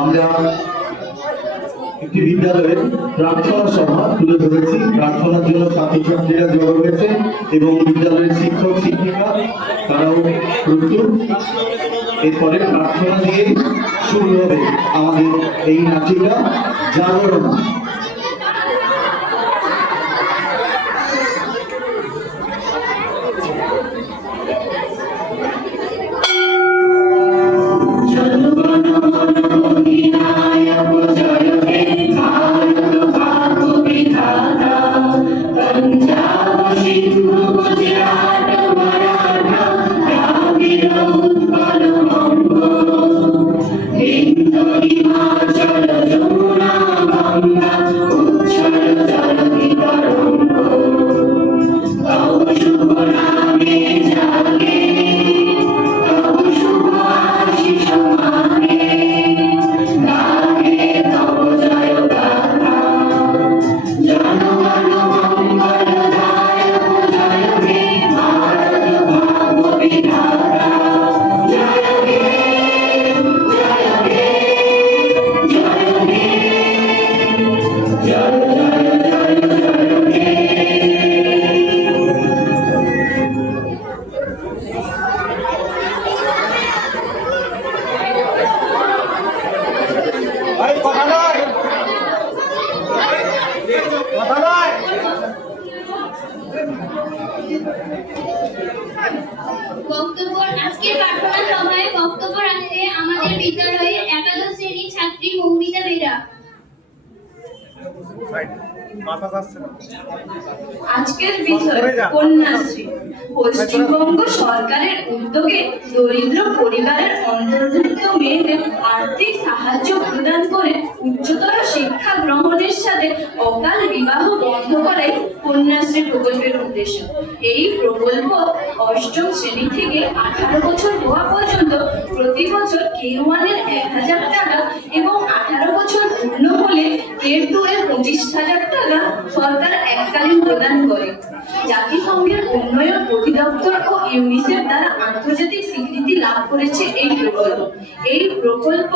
আমরা একটি বিদ্যালয়ে প্রার্থনা সভা তুলে ধরেছি। প্রার্থনার জন্য ছাত্রছাত্রীরা জড়ো হয়েছে এবং বিদ্যালয়ের শিক্ষক শিক্ষিকা তারাও প্রস্তুত। এরপরে প্রার্থনা দিয়ে শুরু হবে আমাদের এই নাটিকা জাগরণ। আজকের প্রার্থনা সভায় বক্তব্য রাখতে আমাদের বিদ্যালয়ের একাদশ শ্রেণীর ছাত্রী মৌমিতা বেরা। আজকের বিষয় কন্যাশ্রী। পশ্চিমবঙ্গ সরকারের উদ্যোগে দরিদ্র পরিবারের অন্তর্ভুক্ত মেয়েদের আর্থিক সাহায্য প্রদান করে উচ্চতর শিক্ষা গ্রহণের সাথে অকাল বিবাহ বন্ধ করাই কন্যাশ্রী প্রকল্পের উদ্দেশ্য। এই প্রকল্প অষ্টম শ্রেণী থেকে 18 বছর হওয়া পর্যন্ত প্রতি বছর K1 এর 1000 টাকা এবং 18 বছর পূর্ণ হলে K2 এর 25,000 টাকা সরকার এককালীন প্রদান করে। জাতিসংঘের উন্নয়ন অধিদপ্তর ও ইউনিসেফ দ্বারা আন্তর্জাতিক স্বীকৃতি লাভ করেছে এই প্রকল্প। এই প্রকল্প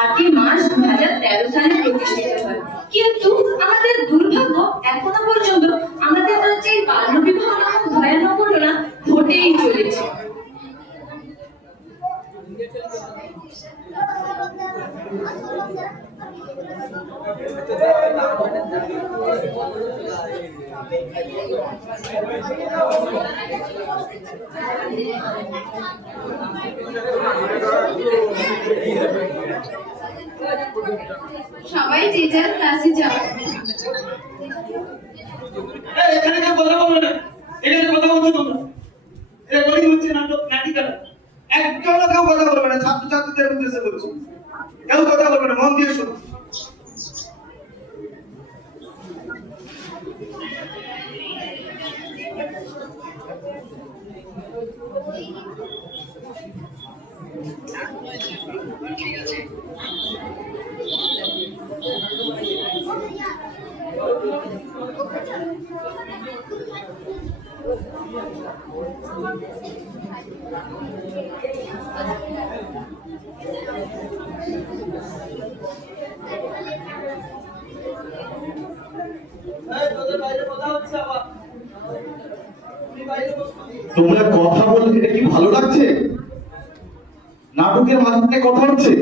8 মার্চ 2013 সালে প্রতিষ্ঠিত হয়। কিন্তু আমাদের দুর্ভাগ্য এখনো পর্যন্ত আমাদের রাজ্যে বাল্যবিবাহ নামক ভয়ানক ঘটনা ঘটেই চলেছে। সবাই যে যার ক্লাসে যাও। এখানে কেউ কথা বলবে না, এখানে কথা বলছো তোমরা। রেকর্ডিং হচ্ছে নাটক নাটিকা, একটাও কেউ কথা বলবে না। ছাত্রছাত্রীদের উদ্দেশ্যে বলছি, কেউ কথা বলবে না, মন দিয়ে শোনো। তোমরা কথা বলতে এটা কি ভালো লাগছে? নাটকের মাঝখানে কথা হচ্ছে।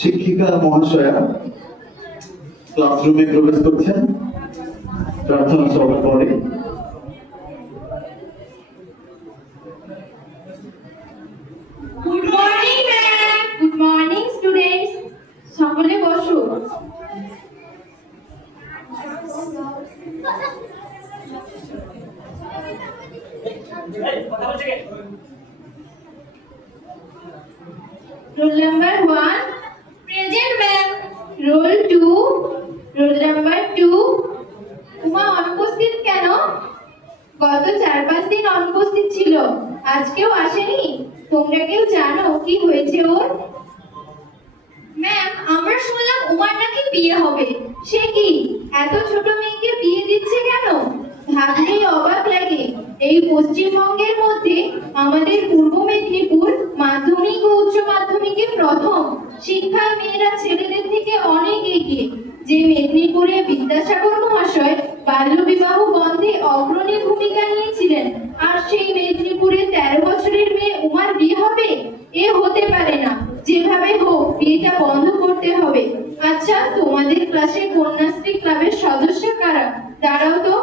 শিক্ষিকা মহাশয়া ক্লাসরুমে প্রবেশ করছেন প্রার্থনা সভার পরে। Good morning ma'am. Good morning students. সকলে বসো। Roll number 1 present ma'am. Roll 2 roll number 2 Uma অনুপস্থিত কেন? গত 4-5 দিন অনুপস্থিত ছিল, আজকেও আসেনি। তোমরা কেউ জানো কি হয়েছে ওর? ম্যাম, আমরা শুনলাম উমার নাকি বিয়ে হবে। সে কি এত ছোট মেয়েকে বিয়ে দিচ্ছে কেন? ভাবলেই অবাক লাগে এই পশ্চিমবঙ্গের মধ্যে আমাদের পূর্ব মেদিনীপুর মাধ্যমিক ও উচ্চ মাধ্যমিকে প্রথম। শিক্ষায় মেয়েরা ছেলেদের থেকে অনেক এগিয়ে। যে মেদিনীপুরে বিদ্যাসাগর মহাশয় বাল্য বিবাহ বন্ধে অগ্রণী ভূমিকা নিয়েছিলেন, আর সেই মেদিনীপুরে 13 বছরের মেয়ে উমার বিয়ে হবে? এ হতে পারে না। যেভাবে হোক বিয়েটা বন্ধ করতে হবে। আচ্ছা, তোমাদের ক্লাসে কন্যাশ্রী ক্লাবের সদস্য কারা? দাঁড়াও তো।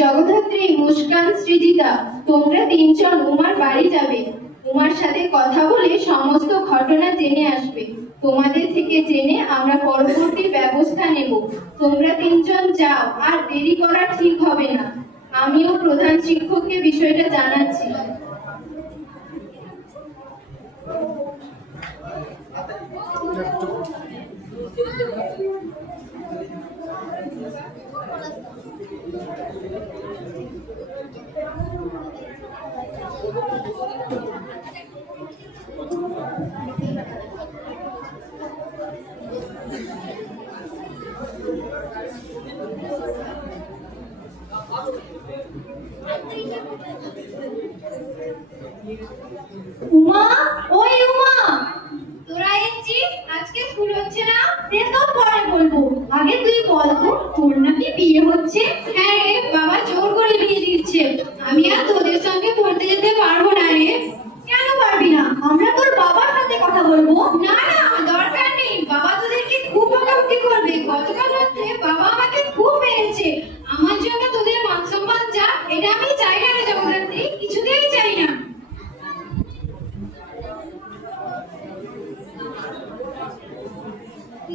জগদ্ধাত্রী, মুস্কান, সৃজিতা, তোমরা তিনজন উমার বাড়ি যাবে। উমার সাথে কথা বলে সমস্ত ঘটনা জেনে আসবে। তোমাদের থেকে জেনে আমরা পরবর্তী ব্যবস্থা নেব। তোমরা তিনজন যাও, আর দেরি করা ঠিক হবে না। আমিও প্রধান শিক্ষককে বিষয়টা জানাচ্ছি। উমা, ওই উমা, তোরা এসেছিস? আজকে স্কুল হচ্ছে না? সে তো পরে বলবো, আগে তুই বল তো, তোর নাকি বিয়ে হচ্ছে? হ্যাঁ রে, বাবা জোর করে বিয়ে দিচ্ছে। আমি আর তোদের সঙ্গে পড়তে যেতে পারবো না রে। কেন পারবি না? আমরা তোর বাবার সাথে কথা বলবো। না না, দরকার নেই। বাবা তোদেরকে খুব বকাবকি করবে। গতকাল রাত্রে বাবা আমাকে খুব মেরেছে। আমার জন্য তোদের মান সম্মান যা, এটা আমি চাই না রে জগদ্ধাত্রী, কিছুতেই চাই না।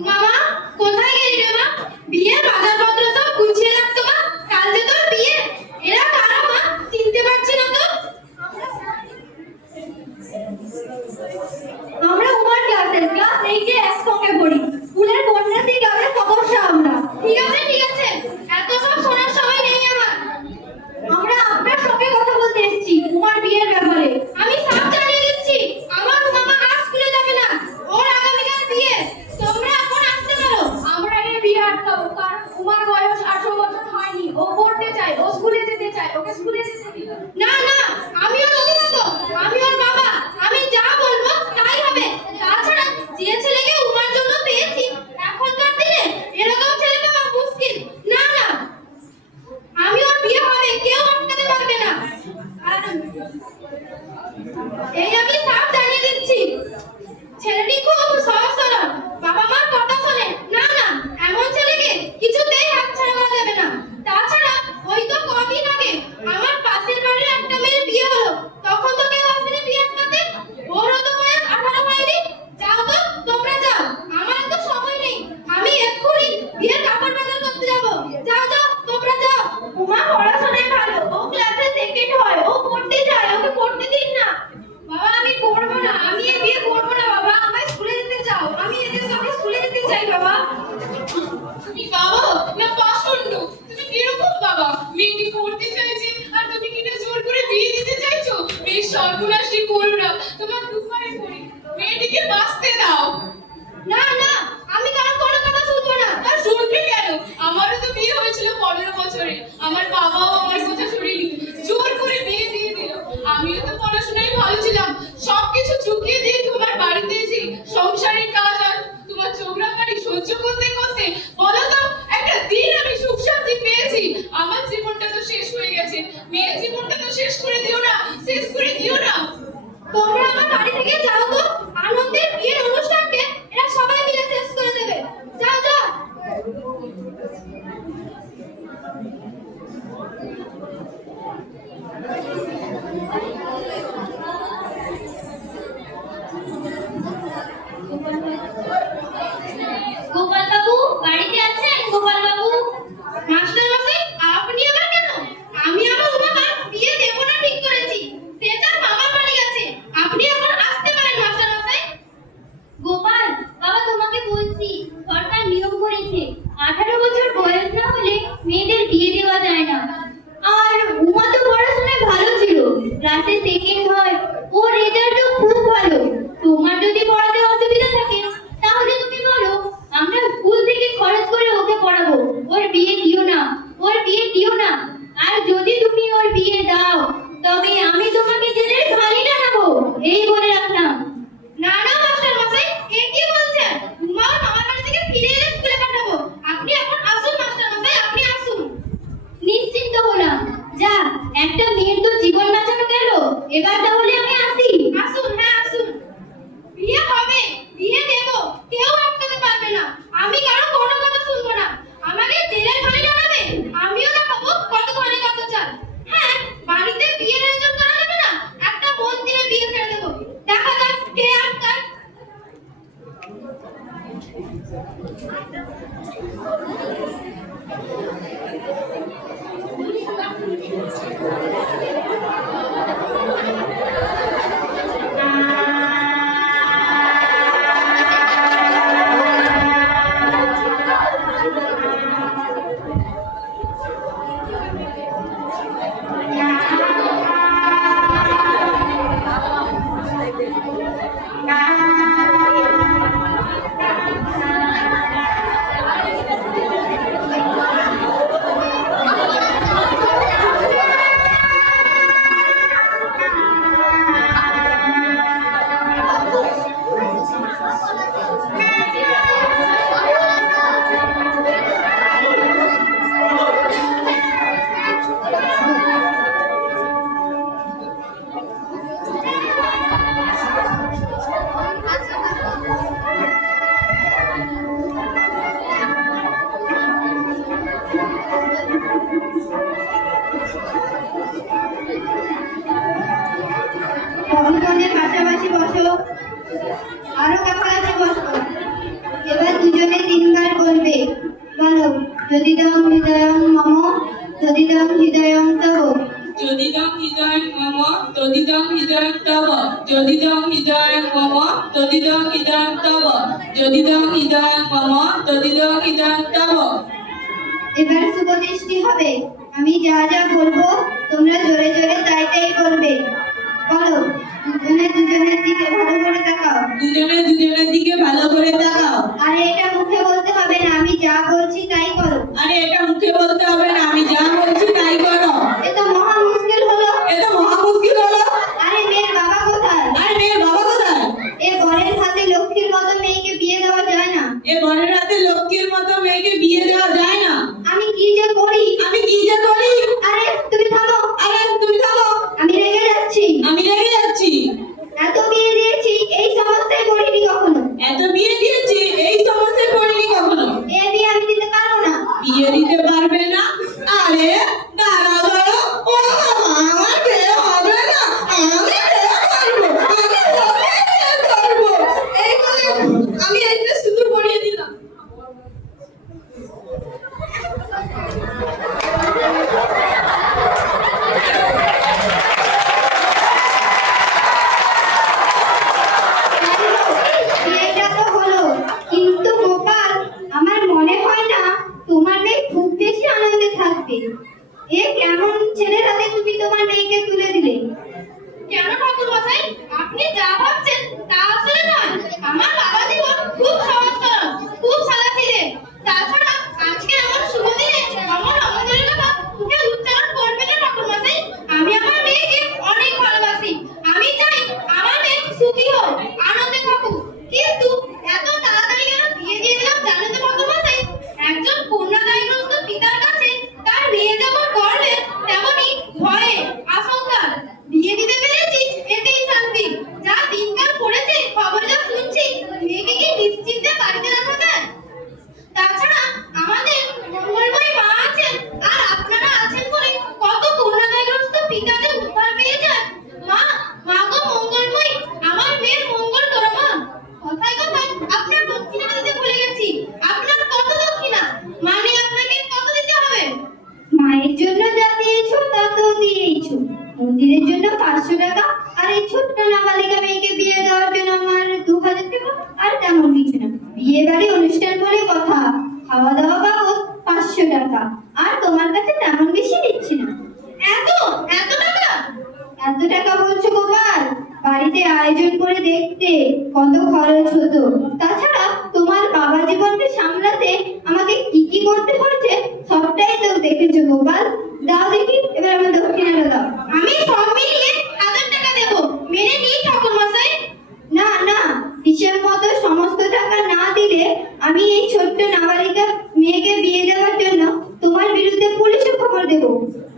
মামা, কোথায় গেলি রে মা? বিয়ের বাজারপত্র সব গুছিয়ে রাখতো মা, কাল যে তোর বিয়ে। এরা কারা মা? চিনতে পারছি না তো। আমরা উমার ক্লাসের ক্লাস 8 এ একসঙ্গে পড়ি। স্কুলের কন্যাশ্রী ক্লাবের সদস্য আমরা। ঠিক আছে ঠিক আছে, এত সব শোনার সময় নেই আমার। আমরা আপনার সঙ্গে কথা বলতে এসেছি উমার বিয়ের ব্যাপারে। আমি সব জানিয়ে দিচ্ছি, আমার মামা আর স্কুলে যাবে না। ওর আগামীকাল বিয়ে। তোমরা এখন আসতে পারো। আমরা এর বিয়ে আটকাবো, কারণ উমার বয়স 18 বছর হয়নি। ও পড়তে চায়, ও স্কুলে যেতে চায়, ওকে স্কুলে যেতে দিন। না না, আমি ওর অভিভাবক, আমি ওর বাবা। আমি যা বলবো তাই হবে। তাছাড়া যে ছেলেকে উমার জন্য পেয়েছি, এখনকার দিনে এরকম ছেলে পাওয়া মুশকিল। না না, আমি ওর বিয়ে হবে, কেউ আটকাতে পারবে না। আর এই আমি সব জানিয়ে দিচ্ছি, ছেলেটি খুব সহজ সরল, বাবা মার কথা শোনে। না না, এমন ছেলেকে কিছুতেই হাতছাড়া করা যাবে না। তাছাড়া ওই তো কদিন আগে আমার পাশের বাড়ির একটা মেয়ের বিয়ে হলো, তখন তো কেউ আসেনি বিয়ে আটকাতে। ওরও তো বয়স 18 হয়নি। যাও তো, তোমরা যাও, আমার তো সময় নেই। আমি এক্ষুনি বিয়ের কাপড় বাজার করতে যাবো। যাও যাও, তোমরা যাও। উমা পড়াশোনায় ভালো, ও ক্লাসে সেকেন্ড হয়, ও পড়তে চায়, ওকে পড়তে দিন না। বাবা আমি পড়বো না, আমি এই বিয়ে করবো না বাবা। আমায় স্কুলে যেতে চাও, আমি এদের সঙ্গে স্কুলে যেতে চাই বাবা। তুমি বাবা না পাষণ্ড? তুমি কিরকম বাবা? মেয়েটি পড়তে চাইছে আর তুমি কিনা জোর করে বিয়ে দিতে চাইছো? মেয়ের সর্বনাশী করো না, তোমার দুপারে পড়ি, মেয়েটিকে বাঁচতে দাও। না না, আমি কারো কোনো কথা শুনবো না। আর শুনবে কেন? আমারও তো বিয়ে হয়েছিল 15 বছরে, আমার বাবাও আমার কথা শুনিনি, জোর করে বিয়ে দিয়ে দিল। আমিও তো পড়াশোনায় ভালো ছিলাম, সবকিছু চুকিয়ে দিয়ে তোমার বাড়িতে এসে সংসারের কাজ আর তোমার চোখরাঙানি সহ্য করতে করতে বলো তো একটা দিন আমি সুখ শান্তি পেয়েছি? আমার জীবনটা তো শেষ হয়ে গেছে, মেয়ের জীবনটা তো শেষ করে দিও না, শেষ করে দিও না। তোমরা আমার বাড়ি থেকে যাও তো, আনন্দের বিয়ের অনুষ্ঠানকে এরা সবাই মিলে শেষ করে দেবে। যাও যাও। গোপাল বাবু বাড়িতে আছেন? গোপাল বাবু। মাস্টার মশাই, আপনি আবার কেন? আমি আমার উমাকে বিয়ে দেব না ঠিক করেছি। সে তার মামার বাড়ি গেছে। আপনি এখন আরো কাছাকাছি বসো। এবার দুজনে তিনবার বলবে। বলো, যদিদং হৃদয়ং মম যদিদং হৃদয়ং তব। যদিদং হৃদয়ং মম তদিদং হৃদয়ং তব, যদিদং হৃদয়ং মম তদিদং হৃদয়ং তব, যদিদং হৃদয়ং মম তদিদং হৃদয়ং তব। এবার শুভদৃষ্টি হবে। আমি যা যা বলবো তোমরা জোরে জোরে তাই তাই বলবে। বলো, দুজনে দুজনের দিকে ভালো করে তাকাও। দুজনে দুজনের দিকে ভালো করে তাকাও। আরে এটা মুখে বলতে হবে না, আমি যা বলছি তাই করো। আরে এটা মুখে বলতে হবে না, আমি যা বলছি তাই করো। এ তো মহা মুশকিল হলো। এ তো মহা মুশকিল হলো। আরে মেয়ের বাবা কোথায়? আরে মেয়ের বাবা কোথায়? এ বরের হাতে লক্ষ্মীর মতো মেয়েকে বিয়ে দেওয়া যায় না। এ বরের হাতে লক্ষ্মীর মতো মেয়েকে বিয়ে দেওয়া যায় না। আমি কি যে করি। আমি কি যে করি। আরে তুমি থামো। আরে তুমি থামো। আমি রেগে যাচ্ছি। আমি রেগে যাচ্ছি। এত বিয়ে দিয়েছি এই সমস্যায় পড়িনি কখনো। এত বিয়ে দিয়েছি এই সমস্যায় পড়িনি কখনো। এ বিয়ে আমি দিতে পারবো না। বিয়ে দিতে পারবে না? আরে দাঁড়াও দাঁড়াও, ও বাবা, আমার বিয়ে হবে না, আমি বিয়ে করবো, বিয়ে করবো। এই বলে আমি একটা সিঁদুর পরিয়ে দিলাম। বিয়েটা তো হলো, কিন্তু গোপাল আমার মনে হয় না তোমার মেয়ে খুব বেশি আনন্দে থাকবে। এ কেমন ছেলের হাতে তুমি তোমার মেয়েকে তুলে দিলে? কেন ঠাকুর মশাই, আপনি যা ভাবছেন তা আসলে নয়। আমার বাবা জীবন খুব সহজ সরল, খুব সাদা ছিলেন। তাছাড়া আজকে আমার শুভ দিনে আমার আমাদের কথা মুখে উচ্চারণ করবে না ঠাকুর মশাই। আমি আমার মেয়েকে অনেক ভালোবাসি। আমি চাই আমার মেয়ে সুখী হোক, আনন্দে থাকুক। কিন্তু এত তাড়াতাড়ি কেন বিয়ে দিয়ে দিলাম জানেন তো ঠাকুর মশাই? একজন কন্যাদায়গ্রস্ত পিতার কাছে তার মেয়ে যেমন গর্বে তেমনি ভয়ে আশঙ্কা। বিয়ে দিতে পেরেছি এতেই শান্তি। যা দিনকাল পড়েছে, খবর যা শুনছি, মেয়েকে কি নিশ্চিন্তে বাড়িতে রাখা যায়? তাছাড়া আমাদের মঙ্গলময় মা আছেন, আর আপনারা আছেন বলে কত কন্যাদায়গ্রস্ত পিতা যে উদ্ধার পেয়ে যায়। মা, মা গো মঙ্গলময়ী, আমার মেয়ের মঙ্গল করো মা। কথায় কথায় আপনার দক্ষিণা দিতে ভুলে গেছি। আপনার কত দক্ষিণা? মানে আপনাকে কত দিতে হবে? মায়ের জন্য যা দিয়েছো তা তো দিয়েইছো। মন্দিরের জন্য 500 টাকা, আর এই ছোট্ট নাবালিকা মেয়েকে বিয়ে দেওয়ার জন্য আমার 2000 টাকা, আর তেমন কিছু না। বিয়ে বাড়ি অনুষ্ঠান বলে কথা, খাওয়া দাওয়া বাবদ 500 টাকা, আর তোমার কাছে তেমন বেশি নিচ্ছি না। এত এত টাকা? এত টাকা বলছো গোপাল? বাড়িতে আয়োজন করে দেখতে কত খরচ হতো। তাছাড়া তোমার বাবা জীবনকে সামলাতে আমাকে কি কি করতে হয়েছে সবটাই তো দেখেছো গোপাল। দাও দেখি এবার আমার দক্ষিণাটা দাও। আমি সব মিলিয়ে 1000 টাকা দেবো, মেনে নিই ঠাকুর মশাই। না না, হিসেব মতো সমস্ত টাকা না দিলে আমি এই ছোট্ট নাবালিকা মেয়েকে বিয়ে দেওয়ার জন্য তোমার বিরুদ্ধে পুলিশে খবর দেবো।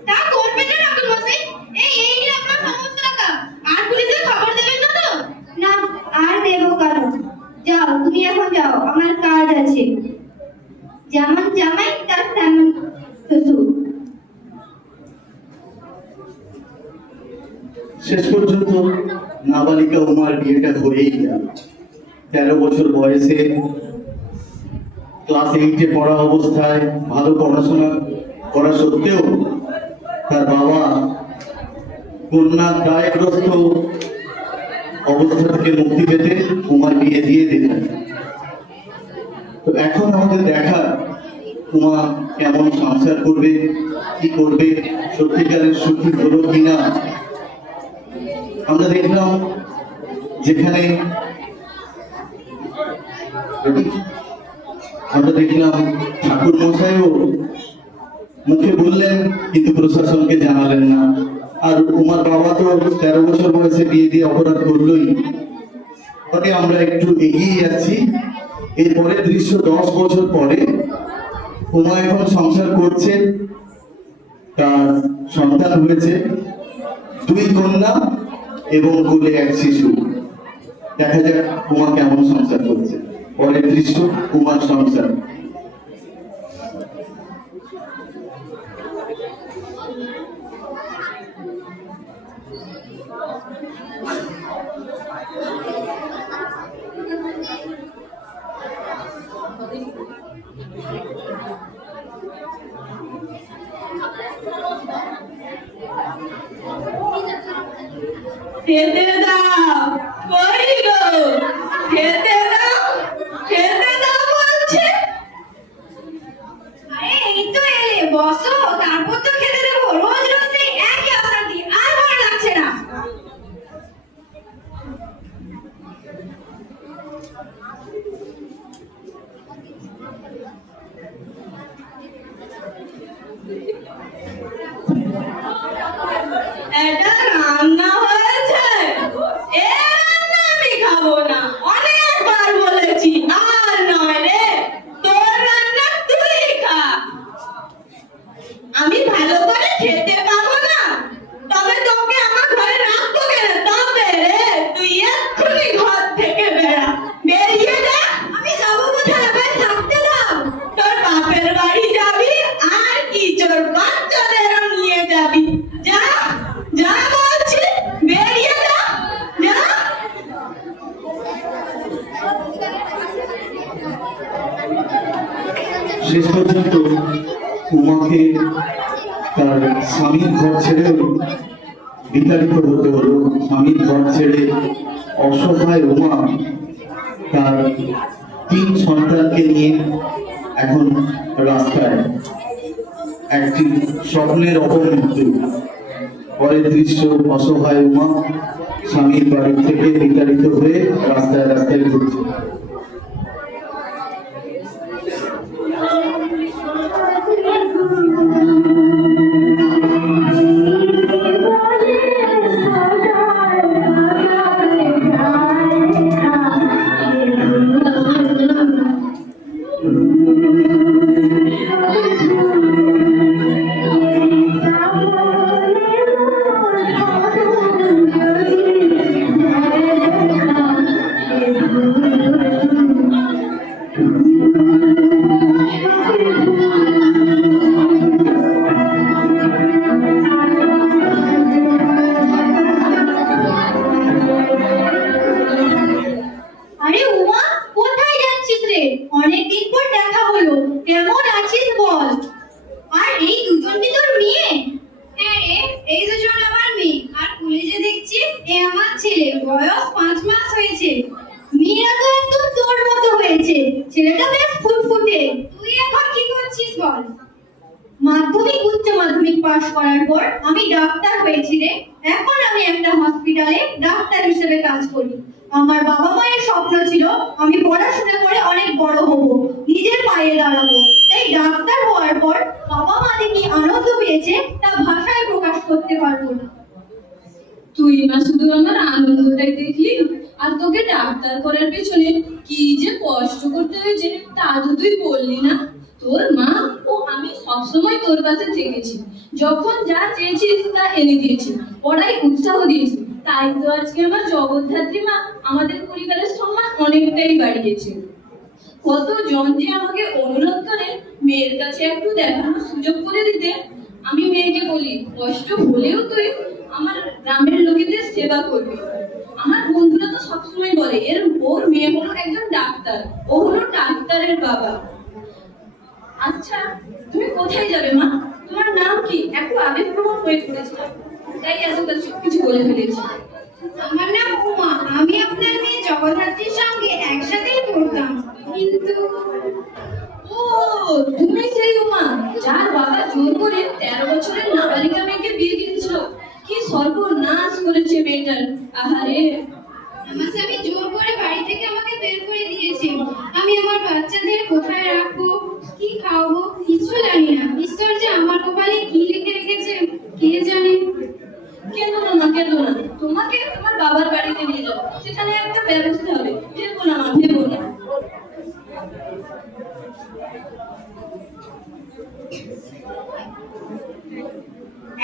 তা করবেন না ঠাকুর মশাই। এই নিন আপনার সমস্ত টাকা। আর পুলিশে খবর দেবেন না তো? না, আর দেবো কারণ। যাও তুমি এখন যাও, আমার কাজ আছে। যেমন জামাই তার তেমন শ্বশুর। শেষ পর্যন্ত নাবালিকা উমার বিয়েটা হয়েই গেল। 13 বছর বয়সে ক্লাস 8-এ পড়া অবস্থায় ভালো পড়াশোনা করা সত্ত্বেও তার বাবা কন্যা দায়গ্রস্ত অবস্থা থেকে মুক্তি পেতে উমার বিয়ে দিয়ে দিলেন। তো এখন আমাদের দেখা উমা কেমন সংসার করবে, কি করবে, সত্যিকারের সুখী হলো কিনা। আমরা দেখলাম যেখানে ঠাকুর মশাইও মুখে বললেন কিন্তু প্রশাসনকে জানালেন না। আর উমার বাবা তো 13 বছর বয়সে বিয়ে দিয়ে অপরাধ করলোই। ফলে আমরা একটু এগিয়ে যাচ্ছি। এরপরের দৃশ্য 10 বছর পরে উমা এখন সংসার করছে, তার সন্তান হয়েছে, 2 কন্যা এবং কোলে 1 শিশু। দেখা যাক উমা কেমন সংসার করছে। পরের দৃশ্য উমার সংসার। খেতে দাও। কই গো, খেতে দাও, খেতে দাও বলছে। আরে এই তো এলে, বসো, তারপর তো খেতে দেবো। রোজ রোজ এই একই অশান্তি, আর ভালো লাগছে না। এটা রান্না হয়েছে, এ রান্না আমি খাবো না। অনেকবার বলেছি, আর নয় রে, তোর রান্না তুই খা। আমি ভালো করে খেতে পাবো না, তবে তোকে আমার ঘরে রাখবো কেন? তবে রে, তুই এক্ষুনি ঘর থেকে বেরা, বেরিয়ে যা। আমি যাবো কোথায়? ভাই থাকতে দাও। তোর বাপের বাড়ি যাবি, আর কি তোর বাচ্চাদেরও নিয়ে যাবি। যা, যা বলছি, বেরিয়ে যা, যা। শেষ পর্যন্ত উমাকে তার স্বামীর ঘর ছেড়েও বিতাড়িত হতে হলো। স্বামীর ঘর ছেড়ে অসহায় উমা তার 3 সন্তানকে নিয়ে এখন রাস্তায়, একটি স্বপ্নের অপমৃত্যু। পরের দৃশ্য, অসহায় উমা স্বামীর বাড়ি থেকে বিতাড়িত হয়ে রাস্তায় রাস্তায় ঘুরছে। আরে উমা, কোথায় যাচ্ছিস রে? অনেকদিন পর দেখা হলো, কেমন আছিস বল? আর এই দুজন কি তোর মেয়ে? হ্যাঁ রে, এই দুজন আমার মেয়ে। আর কুলে যে দেখছিস, এ আমার ছেলে, বয়স 5 মাস হয়েছে। মেয়েরা তো একদম তোর মতো হয়েছে, ছেলেটা বেশ ফুটফুটে। তুই এখন কি করছিস বল? মাধ্যমিক উচ্চ মাধ্যমিক পাশ করার পর আমি ডাক্তার হয়েছি রে। এখন আমি একটা হসপিটালে ডাক্তার হিসেবে কাজ করি। আমার বাবা মায়ের স্বপ্ন ছিল আমি পড়াশোনা করে অনেক বড় হব, নিজের পায়ে দাঁড়াবো। এই ডাক্তার হওয়ার পর বাবা মা কি আনন্দ পেয়েছে তা ভাষায় প্রকাশ করতে পারবো না। তুই না শুধু আমার আনন্দটাই দেখলি, আর তোকে ডাক্তার করার পেছনে কি যে কষ্ট করতে হয়েছে তা তো তুই বললি না। তোর মা ও আমি সবসময় তোর কাছে থেকেছি, যখন যা চেয়েছিস তা এনে দিয়েছি, পড়াই উৎসাহ দিয়েছি। তাই তো আজকে আমার জগদ্ধাত্রী মা আমাদের পরিবারের সম্মান অনেকটাই বাড়িয়েছে। কতজন যে আমাকে অনুরোধ করে মেয়ের কাছে একটু দেখানোর সুযোগ করে দিতে। আমি মেয়েকে বলি, কষ্ট হলেও তুই আমার গ্রামের লোকেদের সেবা করবি। আমার বন্ধুরা তো সবসময় বলে ওর মেয়ে হলো একজন ডাক্তার, ও হলো ডাক্তারের বাবা। আচ্ছা, তুমি কোথায় যাবে মা? তোমার নাম কি? একটু আবেগপ্রবণ হয়ে পড়েছিলাম, তাই এত কিছু বলে ফেলেছি। আমার নাম উমা। আমি আপনার মেয়ে জগদ্ধাত্রীর সঙ্গে একসাথেই পড়তাম, কিন্তু ও, তুমি সেই উমা যার বাবা জোর করে 13 বছরের নাবালিকা মেয়েকে বিয়ে দিয়েছিল। কি সর্বনাশ করেছে মেয়েটার, আহারে। আমার স্বামী জোর করে বাড়ি থেকে আমাকে বের করে দিয়েছে। আমি আমার বাচ্চাদের কোথায় রাখবো, কি খাওয়াবো, কিছু জানি না। ঈশ্বর যে আমার কপালে কি লিখে রেখেছে কে জানে। কেন না, কেন না, তোমাকে তোমার বাবার বাড়িতে নিয়ে যাবো, সেখানে একটা ব্যবস্থা হবে। ভেবো না মা, ভেবো না।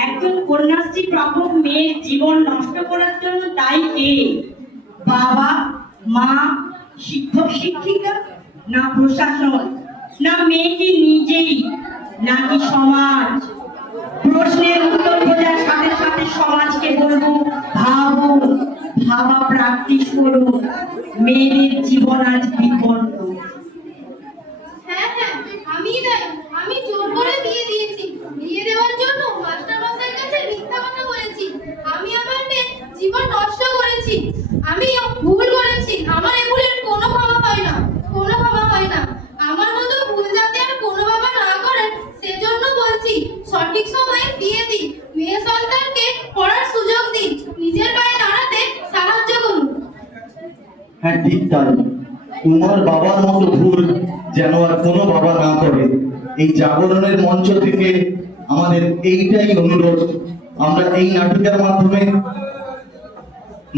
একজন কন্যাশ্রী প্রাপক মেয়ের জীবন নষ্ট করার জন্য দায়ী কে? বাবা, মা, শিক্ষক শিক্ষিকা, না প্রশাসন, না মেয়েটি নিজেই, নাকি সমাজ? প্রশ্নের উত্তর খোঁজার সাথে সাথে সমাজকে বলবো, ভাবুন, ভাবা প্র্যাকটিস করুন। মেয়েদের জীবন আজ বিপন্ন। হ্যাঁ হ্যাঁ, আমি দায়ী। আমি জোর করে বিয়ে দিয়েছি। বিয়ে দেওয়ার জন্য মাস্টার মশাইয়ের কাছে মিথ্যা কথা বলেছি। আমি আমার মেয়ে জীবন নষ্ট করেছি, আমি ভুল করেছি, আমার এ ভুলের কোনো ক্ষমা হয় না, কোনো ক্ষমা হয় না। আমার মতো ভুল যাতে আর কোনো বাবা না করেন সেজন্য বলছি, সঠিক সময়ে বিয়ে দিন, মেয়ে সন্তানকে পড়ার সুযোগ দিন, নিজের পায়ে দাঁড়াতে সাহায্য করুন। হ্যাঁ ঠিক তাই, তোমার বাবার মতো ভুল যেন আর কোনো বাবা না করে। এই জাগরণের মঞ্চ থেকে আমাদের এইটাই অনুরোধ, আমরা এই নাটিকার মাধ্যমে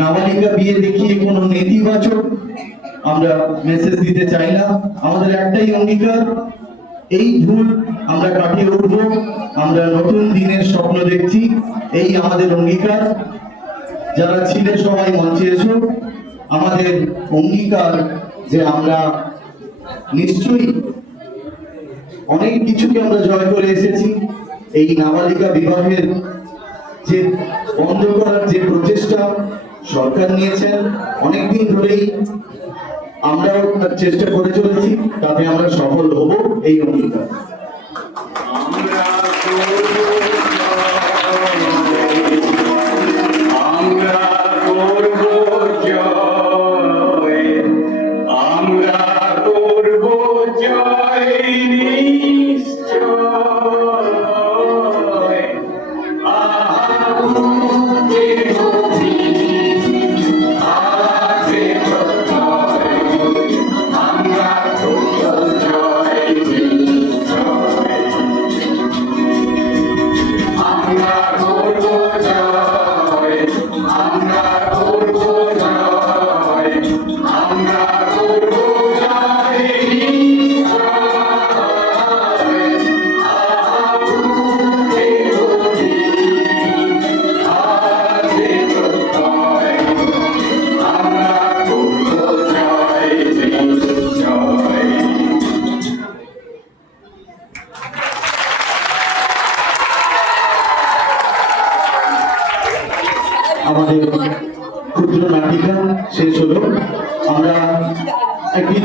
নাবালিকা বিয়ে দেখিয়ে কোনো নেতিবাচক আমরা মেসেজ দিতে চাই না। আমাদের একটাই অঙ্গীকার, এই ভুল আমরা কাটিয়ে উঠবো, আমরা নতুন দিনের স্বপ্ন দেখছি, এই আমাদের অঙ্গীকার। যারা ছিলে সবাই মঞ্চে এসো। আমাদের অঙ্গীকার যে আমরা নিশ্চয়ই অনেক কিছুকে আমরা জয় করে এসেছি। এই নাবালিকা বিবাহের যে বন্ধ করার যে প্রচেষ্টা সরকার নিয়েছেন অনেকদিন ধরেই, আমরাও তার চেষ্টা করে চলেছি, তাতে আমরা সফল হব, এই অঙ্গীকার। আমাদের ক্ষুদ্র নাটিকা শেষ হলো। আমরা একটি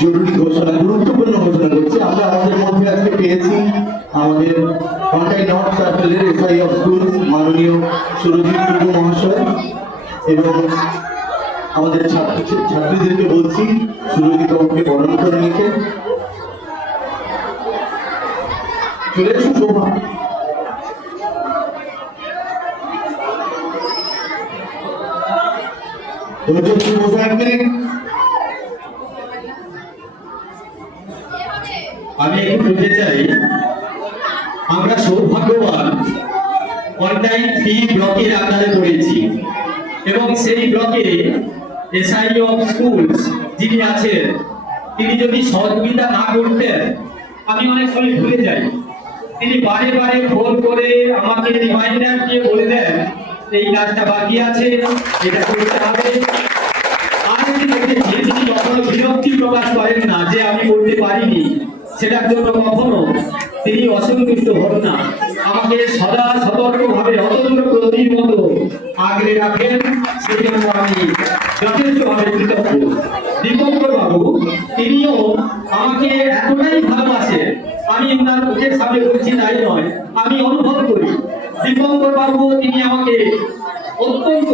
জরুরি ঘোষণা, গুরুত্বপূর্ণ ঘোষণা করছি। আমরা আমাদের মধ্যে আজকে পেয়েছি আমাদের কন্টাই নর্থ সার্কেলের এসআই অফ স্কুল মাননীয় সুরজিৎ টুডু মহাশয়, এবং আমাদের ছাত্রীদেরকে বলছি সুরজিৎ বাবুকে বরণ করে নিতে। চলে এসো শোভা। আমি একটু বলতে চাই, আমরা সৌভাগ্যবান কন্টাই 3 ব্লকের আন্ডারে পড়েছি, এবং সেই ব্লকে এসআই অফ স্কুলস যিনি আছেন তিনি যদি সহযোগিতা না করতেন আমি অনেক সময় ভুলে যাই। তিনি বারে বারে ফোন করে আমাকে রিমাইন্ডার দিয়ে বলে দেন এই কাজটা বাকি আছে, এটা করতে হবে। আর তিনি কখনো বিরক্তি প্রকাশ করেন না যে আমি করতে পারিনি, সেটার জন্য কখনো তিনি অসন্তুষ্ট হন না। আমাকে সদা সতর্কভাবে অতন্ত্র প্রতির মতো আগলে রাখেন, সেই জন্য আমি যথেষ্টভাবে কৃতজ্ঞ। দীপঙ্কর বাবু তিনিও আমাকে এতটাই ভালোবাসেন, আমি তার মুখের সামনে বলছি তাই নয়, আমি অনুভব করি। দীপঙ্কর বাবু তিনি আমাকে অত্যন্ত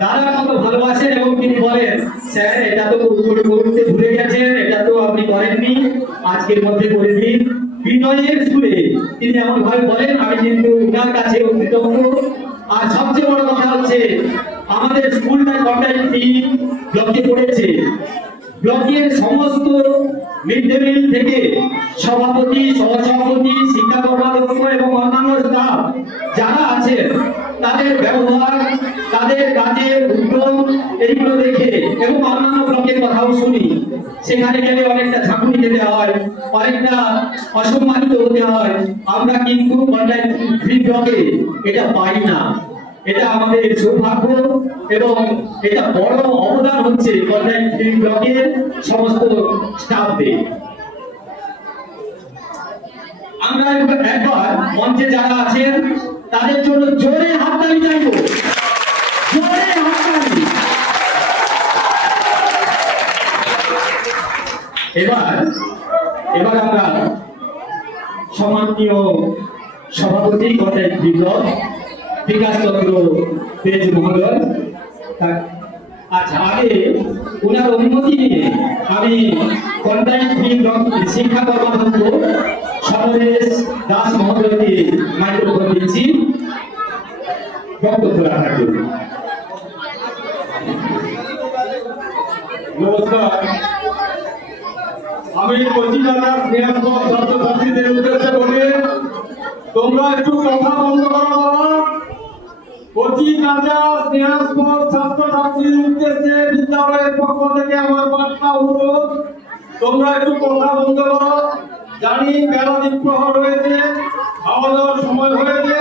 দাদার মতো ভালোবাসেন, এবং তিনি বলেন স্যার এটা তো করতে ভুলে গেছেন, এটা তো আপনি করেননি, আজকের মধ্যে করে দিন। বিনয়ের স্কুলে তিনি এমন ভাবে বলেন, আমি কিন্তু ওনার কাছে কৃতজ্ঞ। আর সবচেয়ে বড় কথা হচ্ছে আমাদের স্কুলটা কন্টাই 3 ব্লকে পড়েছে, ব্লকের সমস্ত মিড ডে মিল থেকে সভাপতি, সহসভাপতি, শিক্ষা কর্মকর্তা এবং অন্যান্য স্টাফ যারা আছেন তাদের ব্যবহার, তাদের কাজের উদ্যোগ এইগুলো দেখে এবং অন্যান্য ব্লকের কথাও শুনি, সেখানে গেলে অনেকটা ঝাঁকুনি খেতে হয়, অনেকটা অসম্মানিত হতে হয়। আমরা কিন্তু কন্টাই 3 ব্লকে এটা পাই না, এটা আমাদের সৌভাগ্য, এবং এটা বড় অবদান হচ্ছে কন্টাই 3 ব্লকের সমস্ত স্টাফদের। আমরা একবার মঞ্চে যারা আছেন তাদের জন্য জোরে হাততালি চাইবো, জোরে হাততালি। এবার আমরা সম্মানীয় সভাপতি কন্টাই 3 ব্লক বিকাশ চন্দ্র পেজ মহোদয়। আচ্ছা, আগে ওনার অনুমতি নিয়ে আমি কন্টাক্ট ফ্রি ব্লক শিক্ষা কর্মদক্ষ সমরেশ দাস মহোদয়কে মাইক্রোফোন দিচ্ছি, বক্তব্য রাখার জন্য। নমস্কার, আমি কচিকাটা স্নেহাস্পদ ছাত্রছাত্রীদের উদ্দেশ্যে বলি, তোমরা একটু কথা বন্ধ করো বাবা। কচিকাটা স্নেহাস্পদ ছাত্রছাত্রীর উদ্দেশ্যে বিদ্যালয়ের পক্ষ থেকে আমার বার্তা অনুরোধ, তোমরা একটু কথা বন্ধ করো। জানি বেলা দ্বীপ্রহর হয়েছে, খাওয়া দাওয়ার সময় হয়েছে,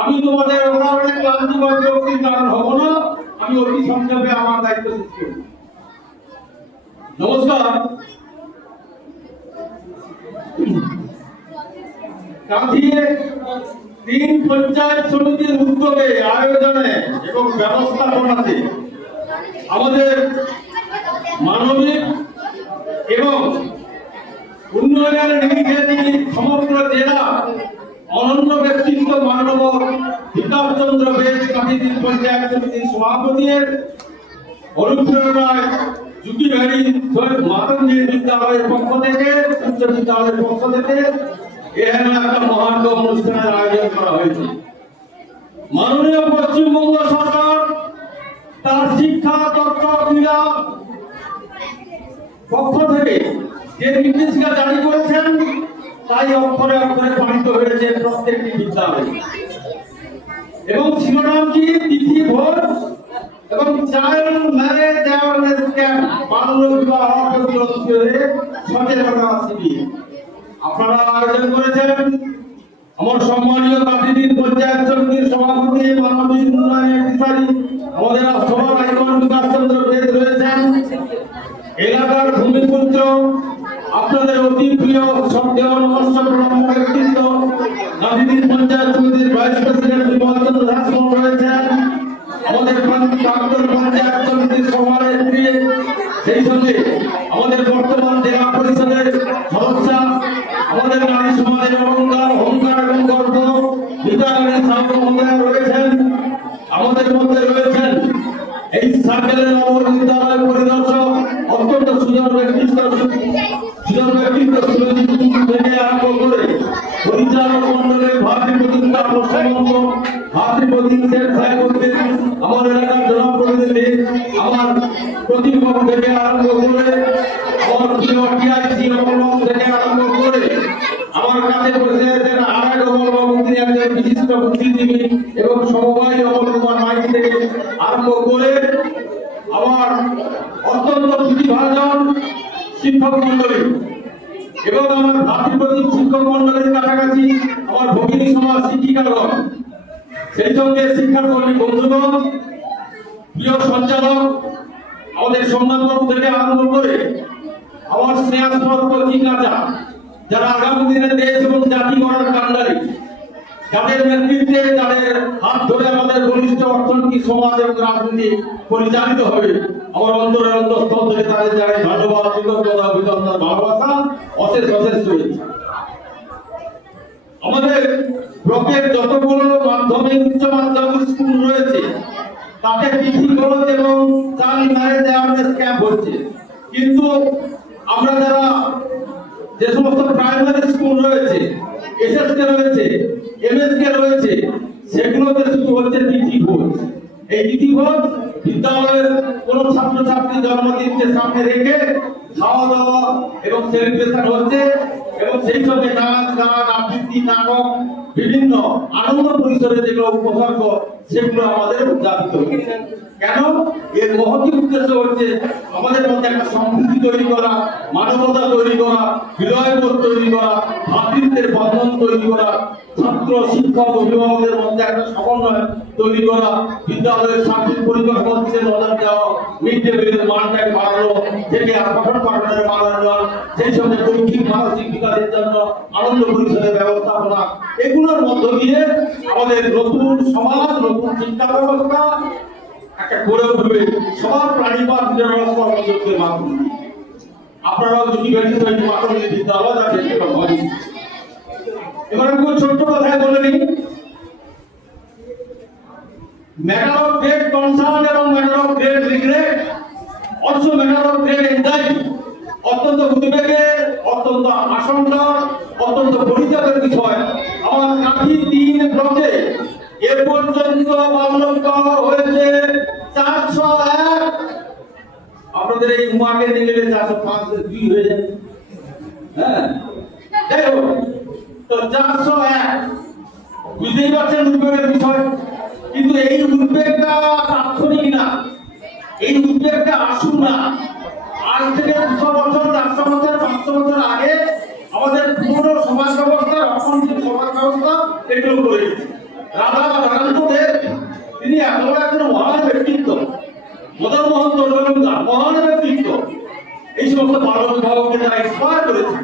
আমি তোমাদের উদাহরণে ক্লান্তি বা বিরক্তির কারণ হব না। আমি অতি সংক্ষেপে আমার দায়িত্ব শেষ করি। নমস্কার, কাঁথিয়ে 3 পঞ্চায়েত সমিতির উদ্যোগে আয়োজনে এবং ব্যবস্থাপনাতে আমাদের মানবিক এবং উন্নয়নের নিরিখে যিনি সমগ্র জেলা অনন্য ব্যক্তিত্ব মানব বিকাশ চন্দ্র বেশ কাঁথি পঞ্চায়েত সমিতির সভাপতির অনুপ্রেরণায় জুটিবাড়ি শহীদ মাতঙ্গী বিদ্যালয়ের পক্ষ থেকে, উচ্চ বিদ্যালয়ের পক্ষ থেকে এখানে একটা মহান অনুষ্ঠানের আয়োজন করা হয়েছে। মাননীয় পশ্চিমবঙ্গ সরকার তার শিক্ষা তথ্য ক্রীড়া পক্ষ থেকে যে নির্দেশিকা জারি করেছেন তাই অক্ষরে অক্ষরে পালিত হয়েছে প্রত্যেকটি বিদ্যালয়ে। এবং শিরোনামটি তিথি ভোট এবং চাইল্ড ম্যারেজ অ্যাওয়ারনেস ক্যাম্প, বাল্য বিবাহ প্রতিরোধে সচেতনতা শিবির আপনারা আয়োজন করেছেন। আমার সম্মানীয় কাঁথিদিন পঞ্চায়েত সমিতির সভাপতি, মানবিক উন্নয়নের অধিকারী আমাদের সবার আইকন বিকাশ চন্দ্র বেদ রয়েছেন, এলাকার ভূমিপুত্র আপনাদের অতি প্রিয় শ্রদ্ধেয় নমস্কার প্রণাম ব্যক্তিত্ব কাঁথিদিন পঞ্চায়েত সমিতির ভাইস প্রেসিডেন্ট বিমল চন্দ্র দাস রয়েছেন, আমাদের প্রাক্তন পঞ্চায়েত সমিতির সভানেত্রী, সেই সঙ্গে আমাদের বর্তমান জেলা পরিষদের সদস্য, আমাদের নারী সমাজের অহংকার এবং গর্ব বিদ্যালয়ের ছাত্র মহোদয় রয়েছেন, আমাদের মধ্যে রয়েছেন এই সার্কেলের নগর বিদ্যালয় পরিদর্শক অত্যন্ত সুন্দর ব্যক্তিত্ব সুরজিৎ থেকে আরম্ভ করে পরিচালক মন্ডলের ভাতৃপ্রতিম ভাতৃপ্রতিম শেখ সাহেবুদ্দিন, আমার এলাকার জনপ্রতিনিধি, আমার প্রতিপক্ষ থেকে আরম্ভ করে আমার প্রিয় টিআইসি অবলম্বন থেকে আরম্ভ করে আমার কাছে বসে আছেন আরেক অবলম্বন, তিনি একজন বিশিষ্ট বুদ্ধিজীবী এবং সমবায় অবলম্বন মাইক থেকে আরম্ভ করে আমার অত্যন্ত প্রতিভাজন শিক্ষক মন্ডলী এবং আমার ভাতৃপ্রতিম শিক্ষক মন্ডলীর কাছাকাছি আমার ভগিনী সমাজ শিক্ষিকাগণ, সেই সঙ্গে শিক্ষাকর্মী বন্ধুগণ, প্রিয় সঞ্চালক আমাদের সোমনাথবাবু থেকে আরম্ভ করে আমার স্নেহাস্পদ কচিকাঁচা যারা আগামী দিনে দেশ এবং জাতি গড়ার কান্ডারি, যাদের নেতৃত্বে যাদের হাত ধরে আমাদের বলিষ্ঠ অর্থনীতি সমাজ এবং রাজনীতি পরিচালিত হবে, আমার অন্তরের অন্তঃস্থল থেকে তাদের জানাই ধন্যবাদ, কৃতজ্ঞতা, অভিনন্দন, ভালোবাসা, অশেষ অশেষ শুভেচ্ছা। আমাদের ব্লকের যতগুলো মাধ্যমিক উচ্চ মাধ্যমিক স্কুল রয়েছে তাতে তিথি ভোট এবং চাইল্ড ম্যারেজ অ্যাওয়ারনেস ক্যাম্প হচ্ছে, কিন্তু আমরা যারা যে সমস্ত প্রাইমারি স্কুল রয়েছে, এসএসকে রয়েছে, এমএসকে রয়েছে, সেগুলোতে শুরু হচ্ছে তিথি ভোজ। এই তিথি ভোজ বিদ্যালয়ের কোন ছাত্রছাত্রী জন্মদিনকে সামনে রেখে খাওয়া দাওয়া এবং সেলিব্রেশন হচ্ছে এবং সেই সঙ্গে নাচ গান আবৃত্তি নাটক বিভিন্ন আনন্দ পরিসরে যেগুলো উপসর্গ সেগুলো আমাদের উদযাপিত হচ্ছে। কেন? এর মহৎ উদ্দেশ্য হচ্ছে আমাদের মধ্যে একটা সম্প্রীতি তৈরি করা, মানবতা তৈরি করা, হৃদয়বোধ তৈরি করা, ভ্রাতৃত্বের বন্ধন তৈরি করা, ছাত্র শিক্ষক অভিভাবকদের মধ্যে একটা সমন্বয় তৈরি করা, বিদ্যালয়ের সার্বিক পরিকল্পনা নজর দেওয়া, মিড ডে মিলের মানটাকে বাড়ানো থেকে পঠন পাঠনের মান উন্নয়ন, সেই সঙ্গে দৈহিক মানসিক বিকাশের জন্য আনন্দ পরিসরের ব্যবস্থাপনা, এগুলোর মধ্য দিয়ে আমাদের নতুন সমাজ, নতুন শিক্ষা ব্যবস্থা একটা গড়ে উঠবে সবার প্রাণীপাত কর্মযোগের মাধ্যমে। আপনারাও যদি মাধ্যমে বিদ্যালয় আছে এবার আমি ছোট্ট কথায় বলে নিই, matter of great concern এবং matter of great regret, also matter of great anxiety, অত্যন্ত উদ্বেগের, অত্যন্ত আশঙ্কা, অত্যন্ত পরিতাপের বিষয়। আমার কাঠি 3 ব্লকে এ পর্যন্ত মামলা করা হয়েছে 401। আপনাদের এই উমাকে নিলে 405 2 হয়ে যায়। হ্যাঁ, যাই হোক, তো 401 বুঝতেই পারছেন উদ্বেগের বিষয়। কিন্তু এই উদ্বেগটা তাৎক্ষণিক না, এই উদ্বেগটা আসুন না। আজ থেকে 200 বছর, 400 বছর, 500 বছর আগে আমাদের পুরো সমাজ ব্যবস্থা, অর্থনৈতিক সমাজ ব্যবস্থা এগুলো করে দিচ্ছে। রাধা রাধাকান্তদেব তিনি এত বড় একজন মহান ব্যক্তিত্ব, মদন মোহন দণ্ডকার মহান ব্যক্তিত্ব, এই সমস্ত মানব ভাবকে তারা ইন্সপায়ার করেছে,